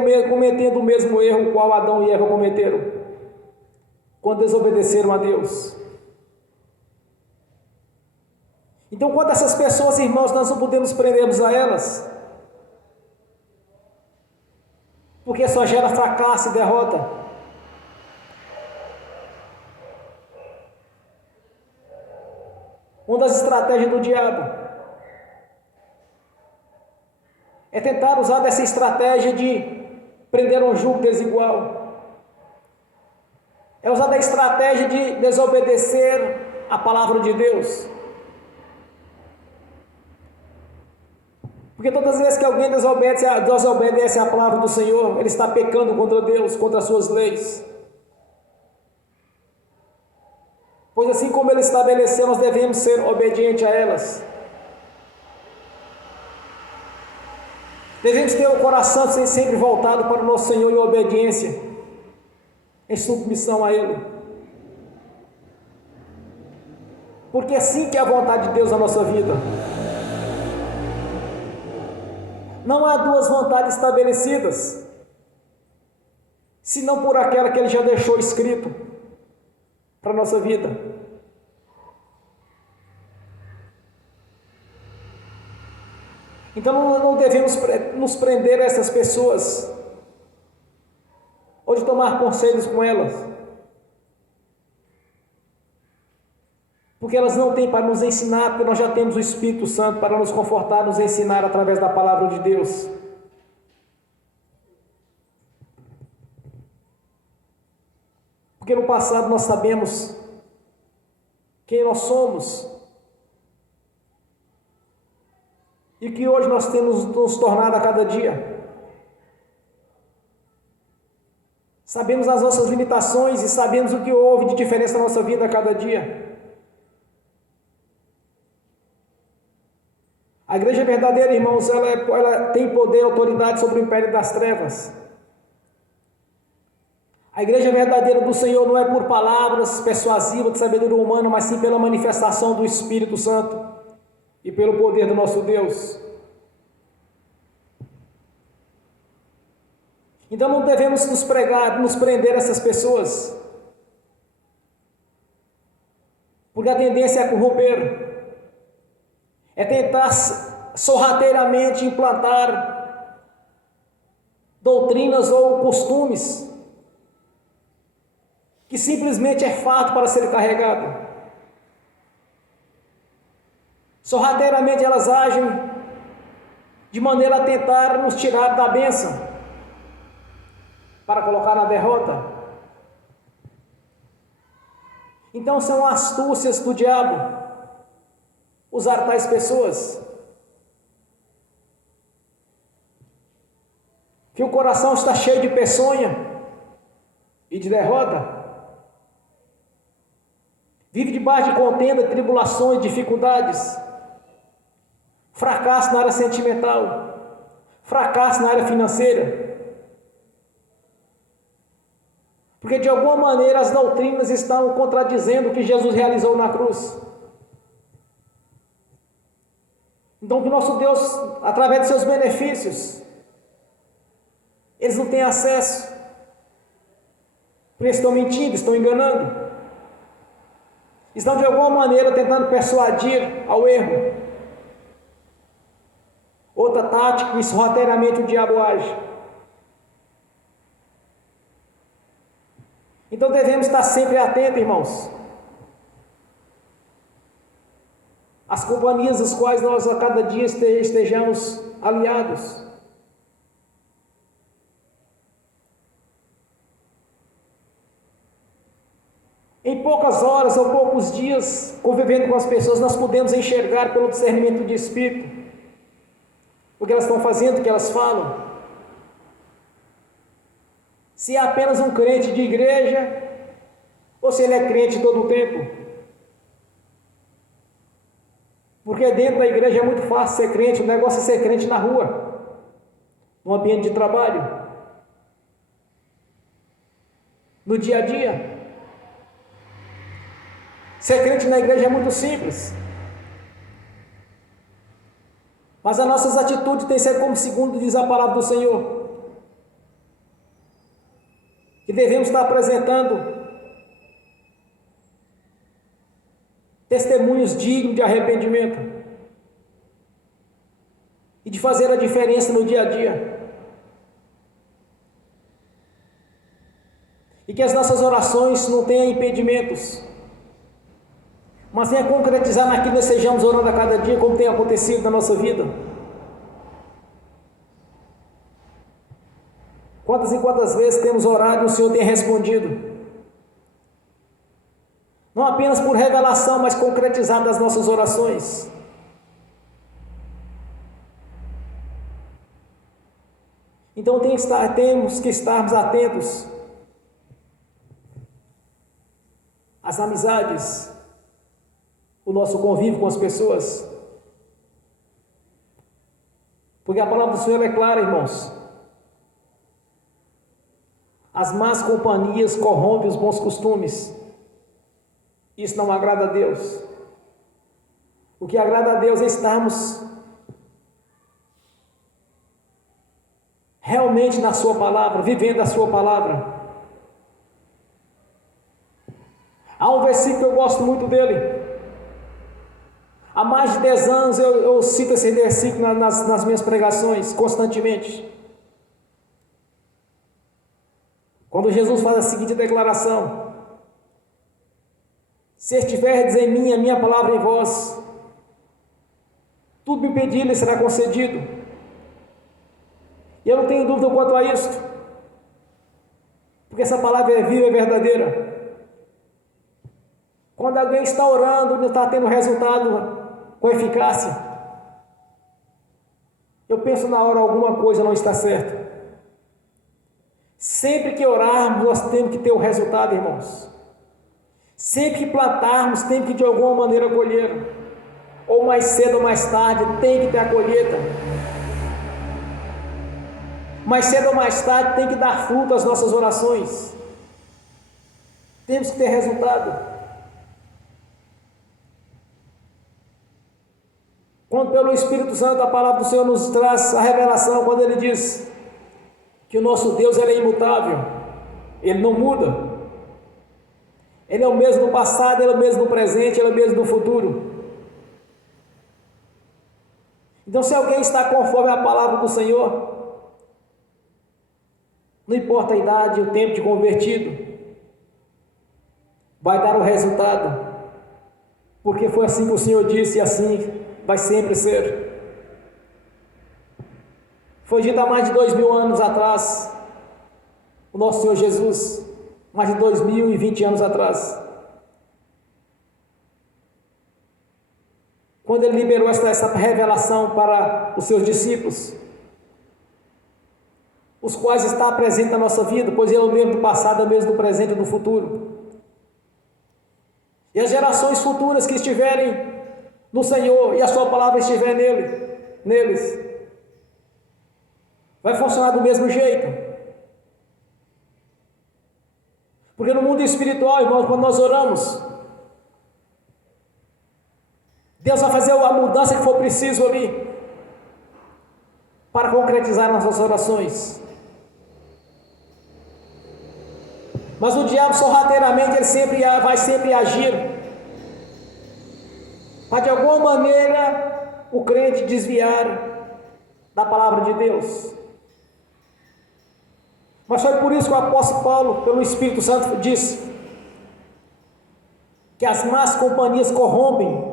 o mesmo erro qual Adão e Eva cometeram, quando desobedeceram a Deus. Então, quando essas pessoas, irmãos, nós não podemos prendermos a elas, porque só gera fracasso e derrota. Uma das estratégias do diabo é tentar usar dessa estratégia de prender um jugo desigual. É usar da estratégia de desobedecer a palavra de Deus. Porque todas as vezes que alguém desobedece a palavra do Senhor, ele está pecando contra Deus, contra as suas leis. Pois assim como ele estabeleceu, nós devemos ser obedientes a elas. Devemos ter o coração sempre voltado para o nosso Senhor em obediência, em submissão a Ele. Porque assim que é a vontade de Deus na nossa vida. Não há duas vontades estabelecidas, senão por aquela que Ele já deixou escrito para a nossa vida. Então não devemos nos prender a essas pessoas, ou de tomar conselhos com elas, porque elas não têm para nos ensinar, porque nós já temos o Espírito Santo para nos confortar, nos ensinar através da palavra de Deus. Porque no passado nós sabemos quem nós somos, e que hoje nós temos nos tornado a cada dia. Sabemos as nossas limitações e sabemos o que houve de diferença na nossa vida a cada dia. A igreja verdadeira, irmãos, ela tem poder e autoridade sobre o império das trevas. A igreja verdadeira do Senhor não é por palavras persuasivas de sabedoria humana, mas sim pela manifestação do Espírito Santo e pelo poder do nosso Deus. Então não devemos nos prender a essas pessoas, porque a tendência é corromper, é tentar sorrateiramente implantar doutrinas ou costumes que simplesmente é fato para ser carregado. Sorrateiramente elas agem de maneira a tentar nos tirar da bênção, para colocar na derrota. Então são astúcias do diabo usar tais pessoas, que o coração está cheio de peçonha e de derrota, vive debaixo de contenda, tribulações, dificuldades, fracasso na área sentimental, fracasso na área financeira, porque de alguma maneira as doutrinas estão contradizendo o que Jesus realizou na cruz. Então que nosso Deus, através de seus benefícios, eles não têm acesso, porque eles estão mentindo, estão enganando, estão de alguma maneira tentando persuadir ao erro. Outra tática, isso sorrateiramente o diabo age. Então devemos estar sempre atentos, irmãos, às companhias das quais nós a cada dia estejamos aliados. Em poucas horas ou poucos dias, convivendo com as pessoas, nós podemos enxergar pelo discernimento de espírito o que elas estão fazendo, o que elas falam. Se é apenas um crente de igreja, ou se ele é crente todo o tempo. Porque dentro da igreja é muito fácil ser crente, o negócio é ser crente na rua, no ambiente de trabalho. no dia a dia. Ser crente na igreja é muito simples, mas as nossas atitudes têm que ser como segundo diz a palavra do Senhor, que devemos estar apresentando testemunhos dignos de arrependimento e de fazer a diferença no dia a dia. E que as nossas orações não tenham impedimentos, mas venha concretizar naquilo que nós sejamos orando a cada dia, como tem acontecido na nossa vida. Quantas e quantas vezes temos orado e o Senhor tem respondido, não apenas por revelação, mas concretizado as nossas orações. Então temos que estarmos atentos às amizades, o nosso convívio com as pessoas, porque a palavra do Senhor é clara, irmãos. As más companhias corrompem os bons costumes. Isso não agrada a Deus. O que agrada a Deus é estarmos realmente na sua palavra, vivendo a sua palavra. Há um versículo que eu gosto muito dele. Há mais de 10 anos eu cito esse versículo nas minhas pregações, constantemente. Quando Jesus faz a seguinte declaração: se estiverdes em mim, a minha palavra em vós, tudo me pedirem será concedido. E eu não tenho dúvida quanto a isso, porque essa palavra é viva e verdadeira. Quando alguém está orando e não está tendo resultado com eficácia, eu penso na hora alguma coisa não está certa. Sempre que orarmos, nós temos que ter o resultado, irmãos. Sempre que plantarmos, temos que de alguma maneira colher. Ou mais cedo ou mais tarde, tem que ter a colheita. Mais cedo ou mais tarde, tem que dar fruto às nossas orações. Temos que ter resultado. Quando pelo Espírito Santo a palavra do Senhor nos traz a revelação, quando Ele diz que o nosso Deus ele é imutável, Ele não muda. Ele é o mesmo no passado, Ele é o mesmo no presente, Ele é o mesmo no futuro. Então, se alguém está conforme a palavra do Senhor, não importa a idade, o tempo de convertido, vai dar o resultado, porque foi assim que o Senhor disse e assim vai sempre ser. Foi dito há mais de 2000 anos atrás, o nosso Senhor Jesus, mais de 2020 anos atrás, quando Ele liberou essa revelação para os seus discípulos, os quais está presente na nossa vida, pois Ele é o mesmo do passado, é o mesmo do presente e do futuro. E as gerações futuras que estiverem no Senhor e a sua palavra estiver neles, vai funcionar do mesmo jeito. Porque no mundo espiritual, irmãos, quando nós oramos, Deus vai fazer a mudança que for preciso ali para concretizar nossas orações. Mas o diabo sorrateiramente ele vai sempre agir para de alguma maneira o crente desviar da palavra de Deus. Mas foi por isso que o apóstolo Paulo, pelo Espírito Santo, disse que as más companhias corrompem,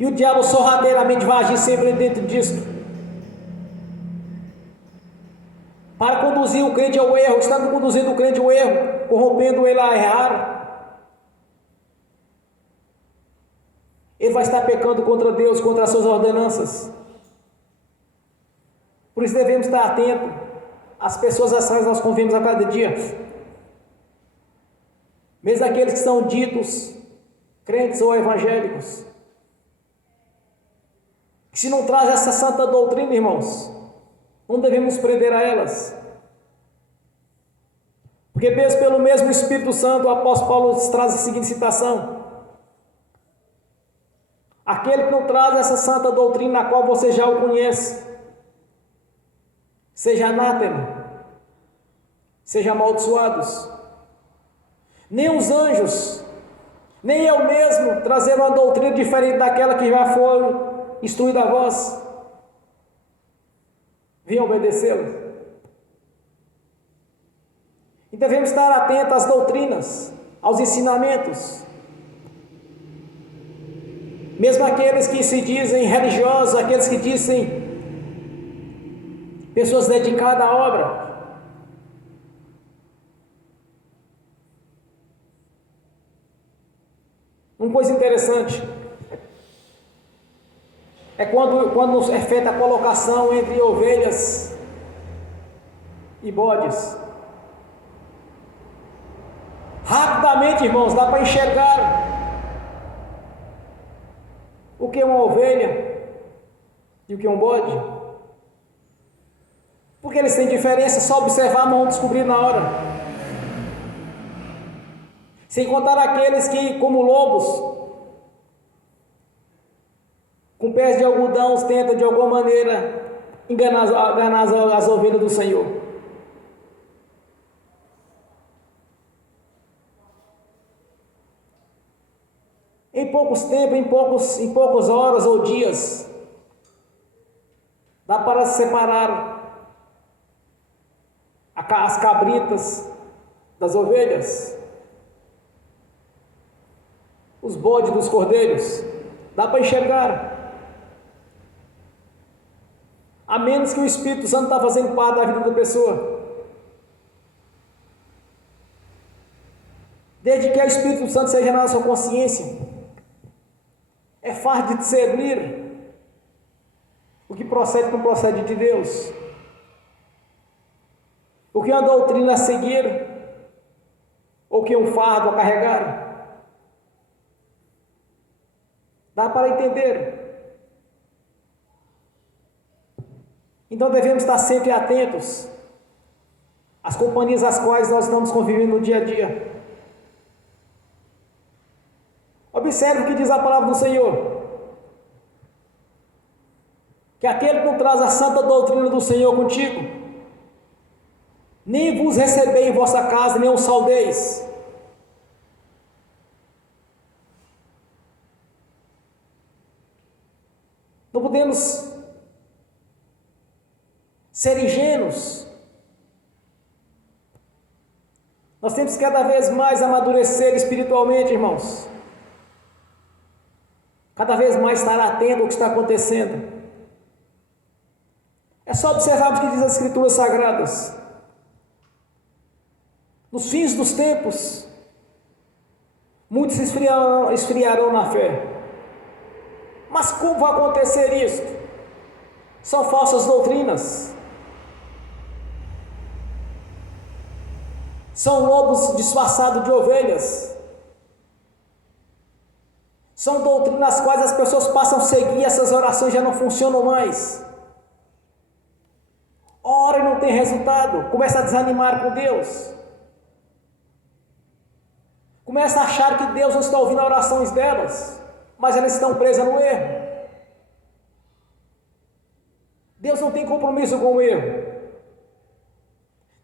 e o diabo sorrateiramente vai agir sempre dentro disso, para conduzir o crente ao erro, estando conduzindo o crente ao erro, corrompendo ele a errar. Ele vai estar pecando contra Deus, contra as suas ordenanças. Por isso devemos estar atentos às pessoas às quais nós convivemos a cada dia, mesmo aqueles que são ditos crentes ou evangélicos, que se não traz essa santa doutrina, irmãos, não devemos prender a elas, Porque pelo mesmo Espírito Santo, o apóstolo Paulo traz a seguinte citação: aquele que não traz essa santa doutrina, na qual você já o conhece, seja anátema, seja amaldiçoados. Nem os anjos, nem eu mesmo trazer uma doutrina diferente daquela que já foi instruída a vós, venham obedecê-lo. E devemos estar atentos às doutrinas, aos ensinamentos. Mesmo aqueles que se dizem religiosos, aqueles que dizem pessoas dedicadas à obra. Uma coisa interessante é quando é feita a colocação entre ovelhas e bodes. Rapidamente, irmãos, dá para enxergar o que é uma ovelha e o que é um bode. Porque eles têm diferença, só observar, mas vão descobrir na hora. Sem contar aqueles que, como lobos, com pés de algodão, tentam de alguma maneira enganar as ovelhas do Senhor. Em poucos tempos, em poucas horas ou dias, dá para separar as cabritas das ovelhas, os bodes dos cordeiros, dá para enxergar. A menos que o Espírito Santo está fazendo parte da vida da pessoa. Desde que o Espírito Santo seja na sua consciência, é fácil de discernir o que procede e não procede de Deus, o que é uma doutrina a seguir, ou o que é um fardo a carregar. Dá para entender. Então devemos estar sempre atentos às companhias às quais nós estamos convivendo no dia a dia. Observe o que diz a palavra do Senhor: que aquele que não traz a santa doutrina do Senhor contigo, nem vos recebei em vossa casa, nem os saudeis. Não podemos ser ingênuos. Nós temos que cada vez mais amadurecer espiritualmente, irmãos. Cada vez mais estar atento ao que está acontecendo. É só observarmos o que diz as Escrituras Sagradas. Nos fins dos tempos, muitos se esfriarão na fé. Mas como vai acontecer isso? São falsas doutrinas. São lobos disfarçados de ovelhas. São doutrinas nas quais as pessoas passam a seguir, essas orações já não funcionam mais. Ora e não tem resultado, começa a desanimar com Deus. Começa a achar que Deus não está ouvindo as orações delas, mas elas estão presas no erro. Deus não tem compromisso com o erro.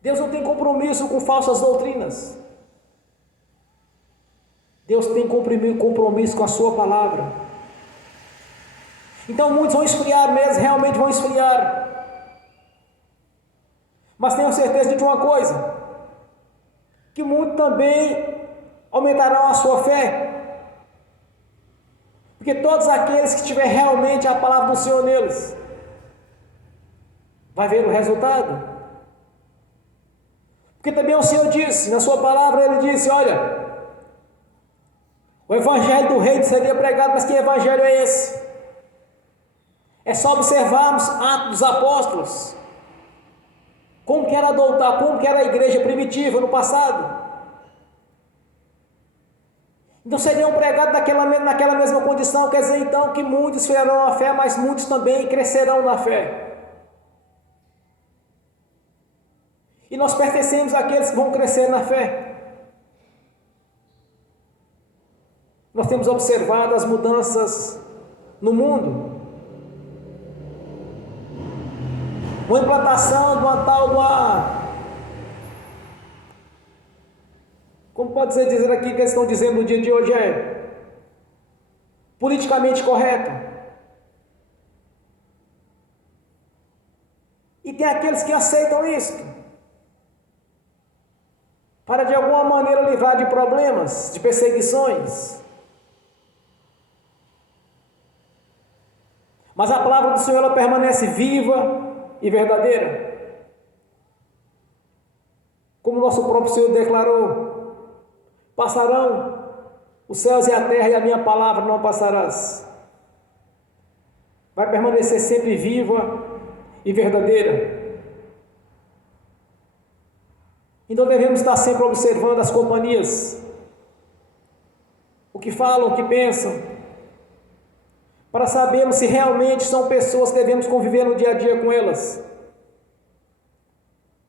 Deus não tem compromisso com falsas doutrinas. Deus tem compromisso com a sua palavra. Então muitos vão esfriar mesmo, realmente vão esfriar. Mas tenho certeza de uma coisa, que muitos também aumentarão a sua fé. Porque todos aqueles que tiver realmente a palavra do Senhor neles, vai ver o resultado. Porque também o Senhor disse, na sua palavra Ele disse, olha, o evangelho do reino seria pregado, mas que evangelho é esse? É só observarmos Atos dos Apóstolos, como que era a igreja primitiva no passado. Então seriam pregados naquela mesma condição, quer dizer então que muitos esfriarão a fé, mas muitos também crescerão na fé. E nós pertencemos temos aqueles que vão crescer na fé. Nós temos observado as mudanças no mundo. Uma implantação de uma tal como pode dizer aqui que eles estão dizendo no dia de hoje politicamente correto. E tem aqueles que aceitam isso, para de alguma maneira livrar de problemas, de perseguições. Mas a palavra do Senhor, ela permanece viva e verdadeira. Como nosso próprio Senhor declarou: passarão os céus e a terra, e a minha palavra não passarás. Vai permanecer sempre viva e verdadeira. Então devemos estar sempre observando as companhias, o que falam, o que pensam, para sabermos se realmente são pessoas que devemos conviver no dia a dia com elas,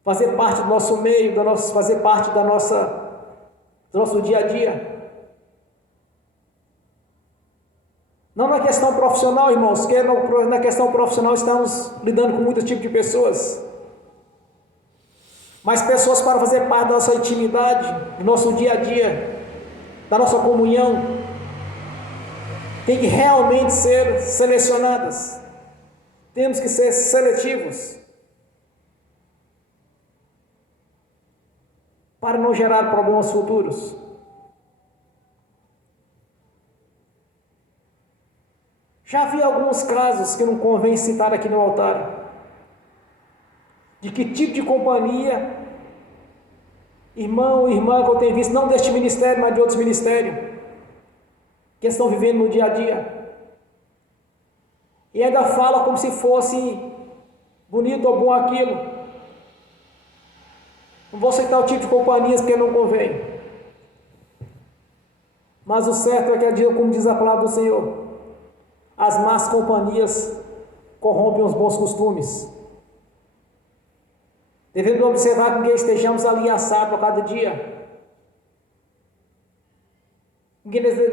fazer parte do nosso meio, fazer parte do nosso dia a dia. Não na questão profissional, irmãos, que na questão profissional estamos lidando com muitos tipos de pessoas, mas pessoas para fazer parte da nossa intimidade, do nosso dia a dia, da nossa comunhão, tem que realmente ser selecionadas. Temos que ser seletivos, para não gerar problemas futuros. Já vi alguns casos que não convém citar aqui no altar, de que tipo de companhia, irmão ou irmã que eu tenho visto, não deste ministério, mas de outros ministérios, que estão vivendo no dia a dia, e ainda fala como se fosse bonito ou bom aquilo. Não vou citar o tipo de companhias porque não convém, mas o certo é que, como diz a palavra do Senhor, as más companhias corrompem os bons costumes. Devemos observar com que estejamos aliançados a cada dia.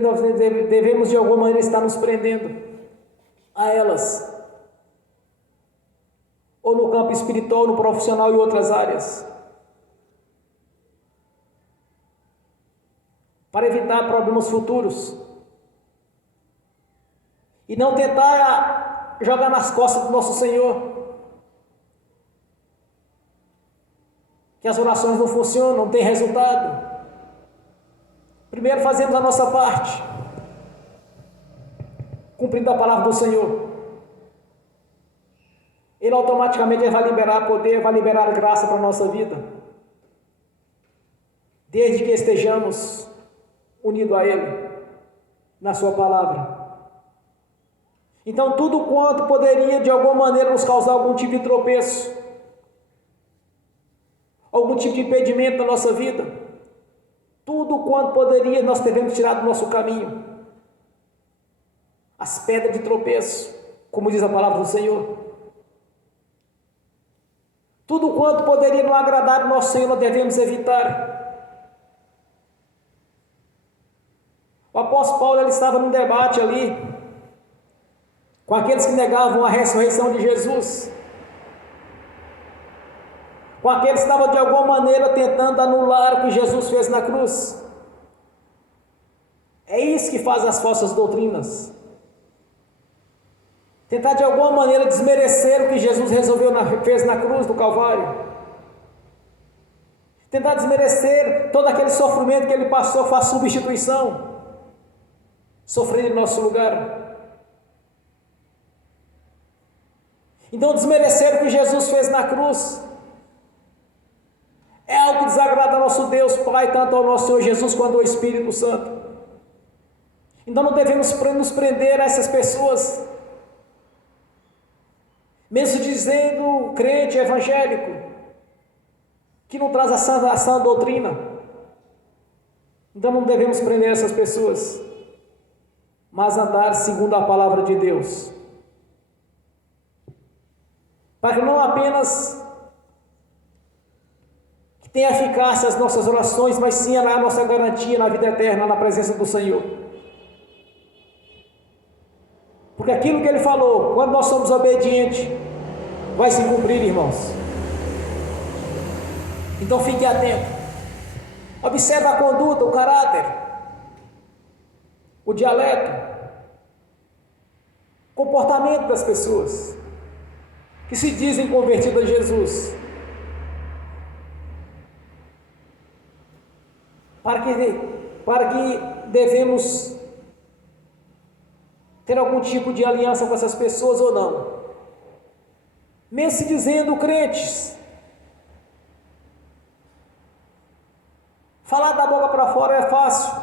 Nós devemos de alguma maneira estar nos prendendo a elas, ou no campo espiritual, no profissional e outras áreas, para evitar problemas futuros. E não tentar jogar nas costas do nosso Senhor que as orações não funcionam, não tem resultado. Primeiro fazemos a nossa parte, cumprindo a palavra do Senhor. Ele automaticamente vai liberar poder, vai liberar graça para a nossa vida, desde que estejamos unidos a Ele, na sua palavra. Então, tudo quanto poderia de alguma maneira nos causar algum tipo de tropeço, algum tipo de impedimento na nossa vida, tudo quanto poderia, nós devemos tirar do nosso caminho. As pedras de tropeço, como diz a palavra do Senhor. Tudo quanto poderia não agradar o nosso Senhor, nós devemos evitar. O apóstolo Paulo, ele estava num debate ali com aqueles que negavam a ressurreição de Jesus, com aqueles que estavam de alguma maneira tentando anular o que Jesus fez na cruz. É isso que faz as falsas doutrinas, tentar de alguma maneira desmerecer o que Jesus fez na cruz do Calvário, tentar desmerecer todo aquele sofrimento que Ele passou, faz substituição, sofrendo em nosso lugar. Então, desmerecer o que Jesus fez na cruz é algo que desagrada ao nosso Deus Pai, tanto ao nosso Senhor Jesus quanto ao Espírito Santo. Então não devemos nos prender a essas pessoas, mesmo dizendo crente evangélico, que não traz a sã doutrina. Então não devemos prender essas pessoas, mas andar segundo a palavra de Deus, para que não apenas tem eficácia as nossas orações, mas sim a nossa garantia na vida eterna, na presença do Senhor. Porque aquilo que Ele falou, quando nós somos obedientes, vai se cumprir, irmãos. Então fique atento. Observe a conduta, o caráter, o dialeto, o comportamento das pessoas que se dizem convertidas a Jesus. Para que devemos ter algum tipo de aliança com essas pessoas ou não. Mesmo se dizendo crentes, falar da boca para fora é fácil.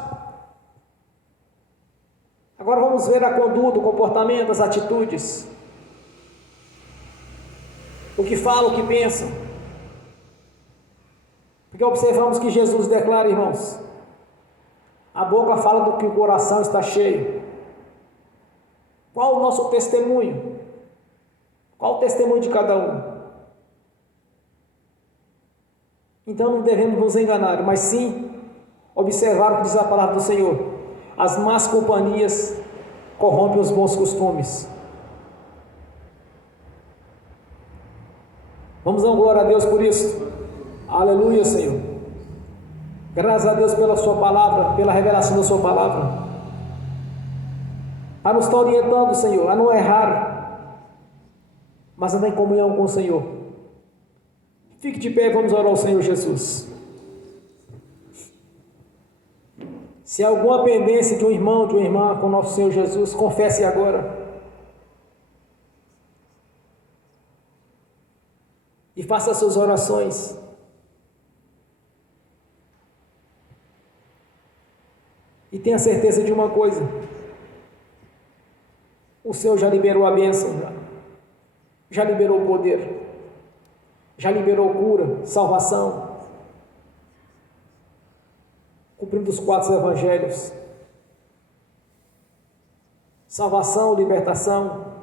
Agora vamos ver a conduta, o comportamento, as atitudes, o que falam, o que pensam. Porque observamos que Jesus declara, irmãos, a boca fala do que o coração está cheio. Qual o nosso testemunho? Qual o testemunho de cada um? Então não devemos nos enganar, mas sim observar o que diz a palavra do Senhor. As más companhias corrompem os bons costumes. Vamos dar glória a Deus por isso. Aleluia, Senhor. Graças a Deus pela sua palavra, pela revelação da sua palavra. Para nos estar orientando, Senhor, a não errar, mas andar em comunhão com o Senhor. Fique de pé, vamos orar ao Senhor Jesus. Se há alguma pendência de um irmão, de uma irmã com o nosso Senhor Jesus, confesse agora. E faça as suas orações. E tenha certeza de uma coisa: o Senhor já liberou a bênção, já liberou o poder, já liberou cura, salvação, cumprindo os 4 evangelhos: salvação, libertação,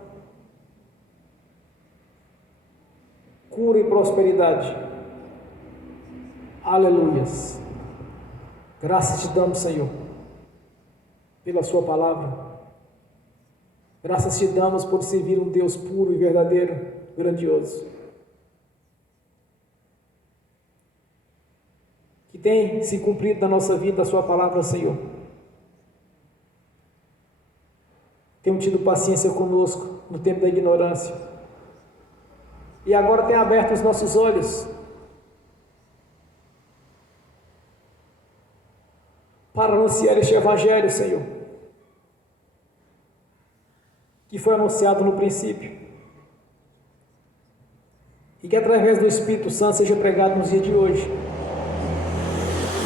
cura e prosperidade. Aleluias. Graças te damos, Senhor, pela sua palavra. Graças te damos por servir um Deus puro e verdadeiro, grandioso, que tem se cumprido na nossa vida a sua palavra, Senhor. Tem tido paciência conosco no tempo da ignorância, e agora tem aberto os nossos olhos para anunciar este evangelho, Senhor, que foi anunciado no princípio, e que através do Espírito Santo seja pregado nos dias de hoje,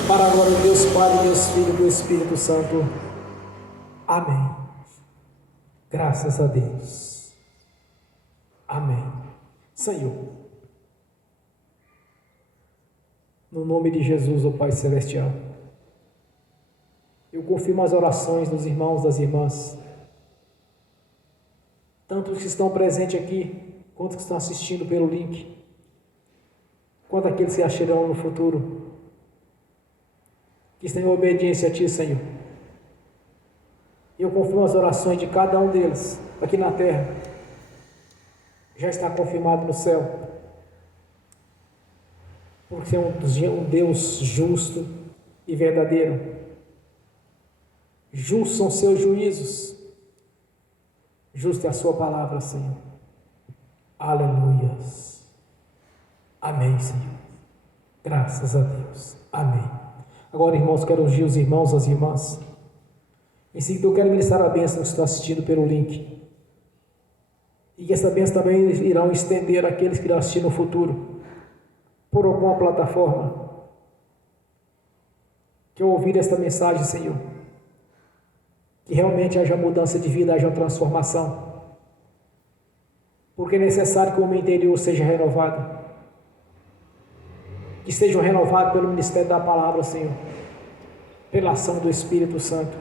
para a glória de Deus Pai, Deus Filho e do Espírito Santo. Amém. Graças a Deus. Amém. Senhor, no nome de Jesus, ó Pai Celestial, eu confirmo as orações dos irmãos, das irmãs, tanto os que estão presentes aqui, quanto os que estão assistindo pelo link, quanto aqueles que acharão no futuro, que estão em obediência a Ti, Senhor. E eu confirmo as orações de cada um deles, aqui na terra, já está confirmado no céu, porque é um Deus justo e verdadeiro. Justos são seus juízos, justa é a sua palavra, Senhor. Aleluias. Amém, Senhor. Graças a Deus. Amém. Agora, irmãos, quero ungir os irmãos, as irmãs. Em seguida, eu quero ministrar a bênção que está assistindo pelo link. E que essa bênção também irão estender àqueles que irão assistir no futuro, por alguma plataforma, que ouvir esta mensagem, Senhor. Que realmente haja mudança de vida, haja transformação. Porque é necessário que o homem interior seja renovado. Que sejam renovados pelo ministério da palavra, Senhor. Pela ação do Espírito Santo.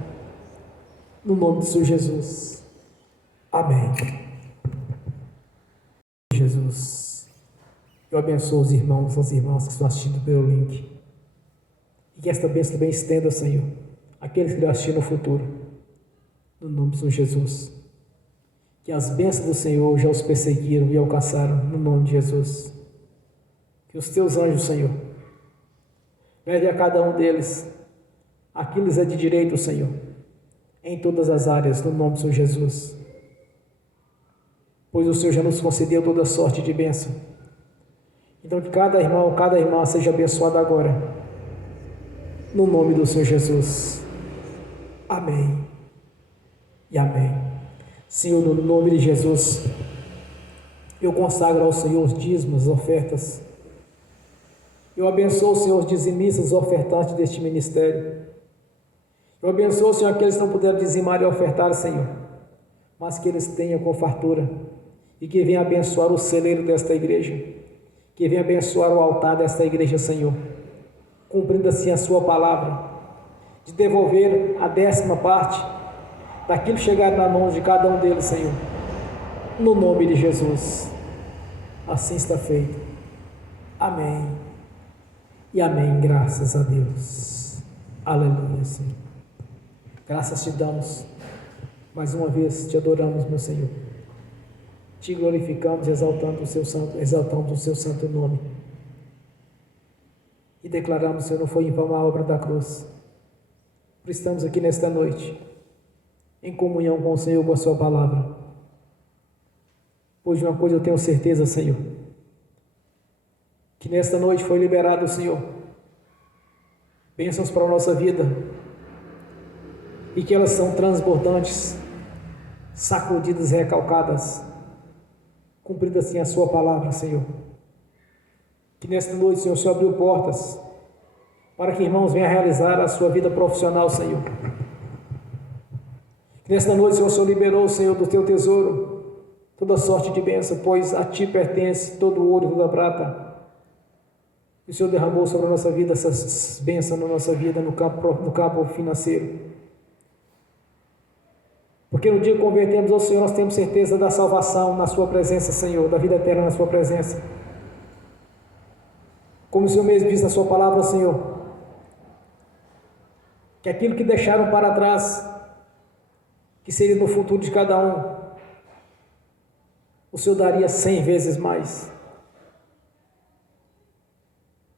No nome de Jesus. Amém. Jesus. Eu abençoo os irmãos e as irmãs que estão assistindo pelo link. E que esta bênção também estenda, Senhor, aqueles que irão assistir no futuro. No nome de Jesus. Que as bênçãos do Senhor já os perseguiram e alcançaram, no nome de Jesus. Que os teus anjos, Senhor, leve a cada um deles aquilo que lhes é de direito, Senhor, em todas as áreas, no nome de Senhor Jesus. Pois o Senhor já nos concedeu toda sorte de bênção. Então que cada irmão, cada irmã seja abençoado agora, no nome do Senhor Jesus. Amém e amém. Senhor, no nome de Jesus, eu consagro ao Senhor os dízimos, as ofertas. Eu abençoo, Senhor, os dizimistas, os ofertantes deste ministério. Eu abençoo, Senhor, aqueles que não puderam dizimar e ofertar, Senhor, mas que eles tenham com fartura e que venham abençoar o celeiro desta igreja, que venham abençoar o altar desta igreja, Senhor, cumprindo assim a sua palavra, de devolver a 10ª parte daquilo que chegar na mão de cada um deles, Senhor, no nome de Jesus. Assim está feito. Amém e amém. Graças a Deus. Aleluia, Senhor. Graças te damos. Mais uma vez te adoramos, meu Senhor. Te glorificamos, exaltando o seu santo nome. E declaramos, Senhor, não foi em vão a obra da cruz. Por estamos aqui nesta noite, em comunhão com o Senhor, com a sua palavra. Pois de uma coisa eu tenho certeza, Senhor, que nesta noite foi liberado, Senhor, bênçãos para a nossa vida, e que elas são transbordantes, sacudidas e recalcadas, cumprida assim a sua palavra, Senhor. Que nesta noite, Senhor, o Senhor abriu portas para que irmãos venham realizar a sua vida profissional, Senhor. Que nesta noite, Senhor, o Senhor liberou, Senhor, do teu tesouro toda sorte de bênção, pois a ti pertence todo o ouro e toda a prata. E o Senhor derramou sobre a nossa vida essas bênçãos na nossa vida, no campo financeiro. Porque no dia que convertemos ao Senhor, nós temos certeza da salvação na sua presença, Senhor, da vida eterna na sua presença. Como o Senhor mesmo diz na sua palavra, Senhor, que aquilo que deixaram para trás, que seria no futuro de cada um, o Senhor daria 100 vezes mais.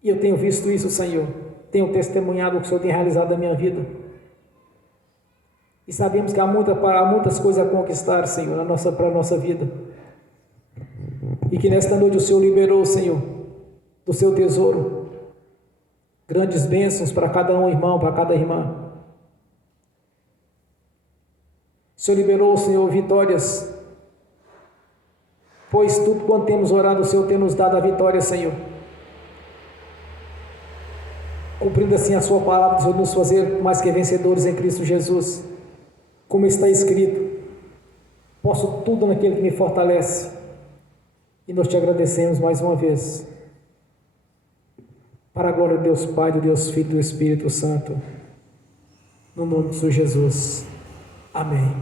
E eu tenho visto isso, Senhor, tenho testemunhado o que o Senhor tem realizado na minha vida. E sabemos que há muitas coisas a conquistar, Senhor, para a nossa vida. E que nesta noite o Senhor liberou, Senhor, do seu tesouro, grandes bênçãos para cada um irmão, para cada irmã. O Senhor liberou, Senhor, vitórias, pois tudo quanto temos orado, o Senhor tem nos dado a vitória, Senhor. Cumprindo assim a sua palavra, Senhor, nos fazer mais que vencedores em Cristo Jesus. Como está escrito, posso tudo naquele que me fortalece. E nós te agradecemos mais uma vez. Para a glória de Deus Pai, do Deus Filho e do Espírito Santo. No nome de Jesus. Amém.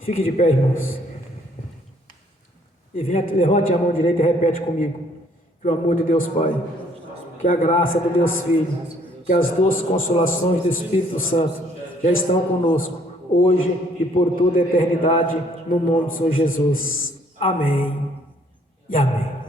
Fique de pé, irmãos. E levante a mão direita e repete comigo. Que o amor de Deus Pai, que a graça do Deus Filho, que as doces consolações do Espírito Santo já estão conosco, hoje e por toda a eternidade, no nome do Senhor Jesus. Amém e amém.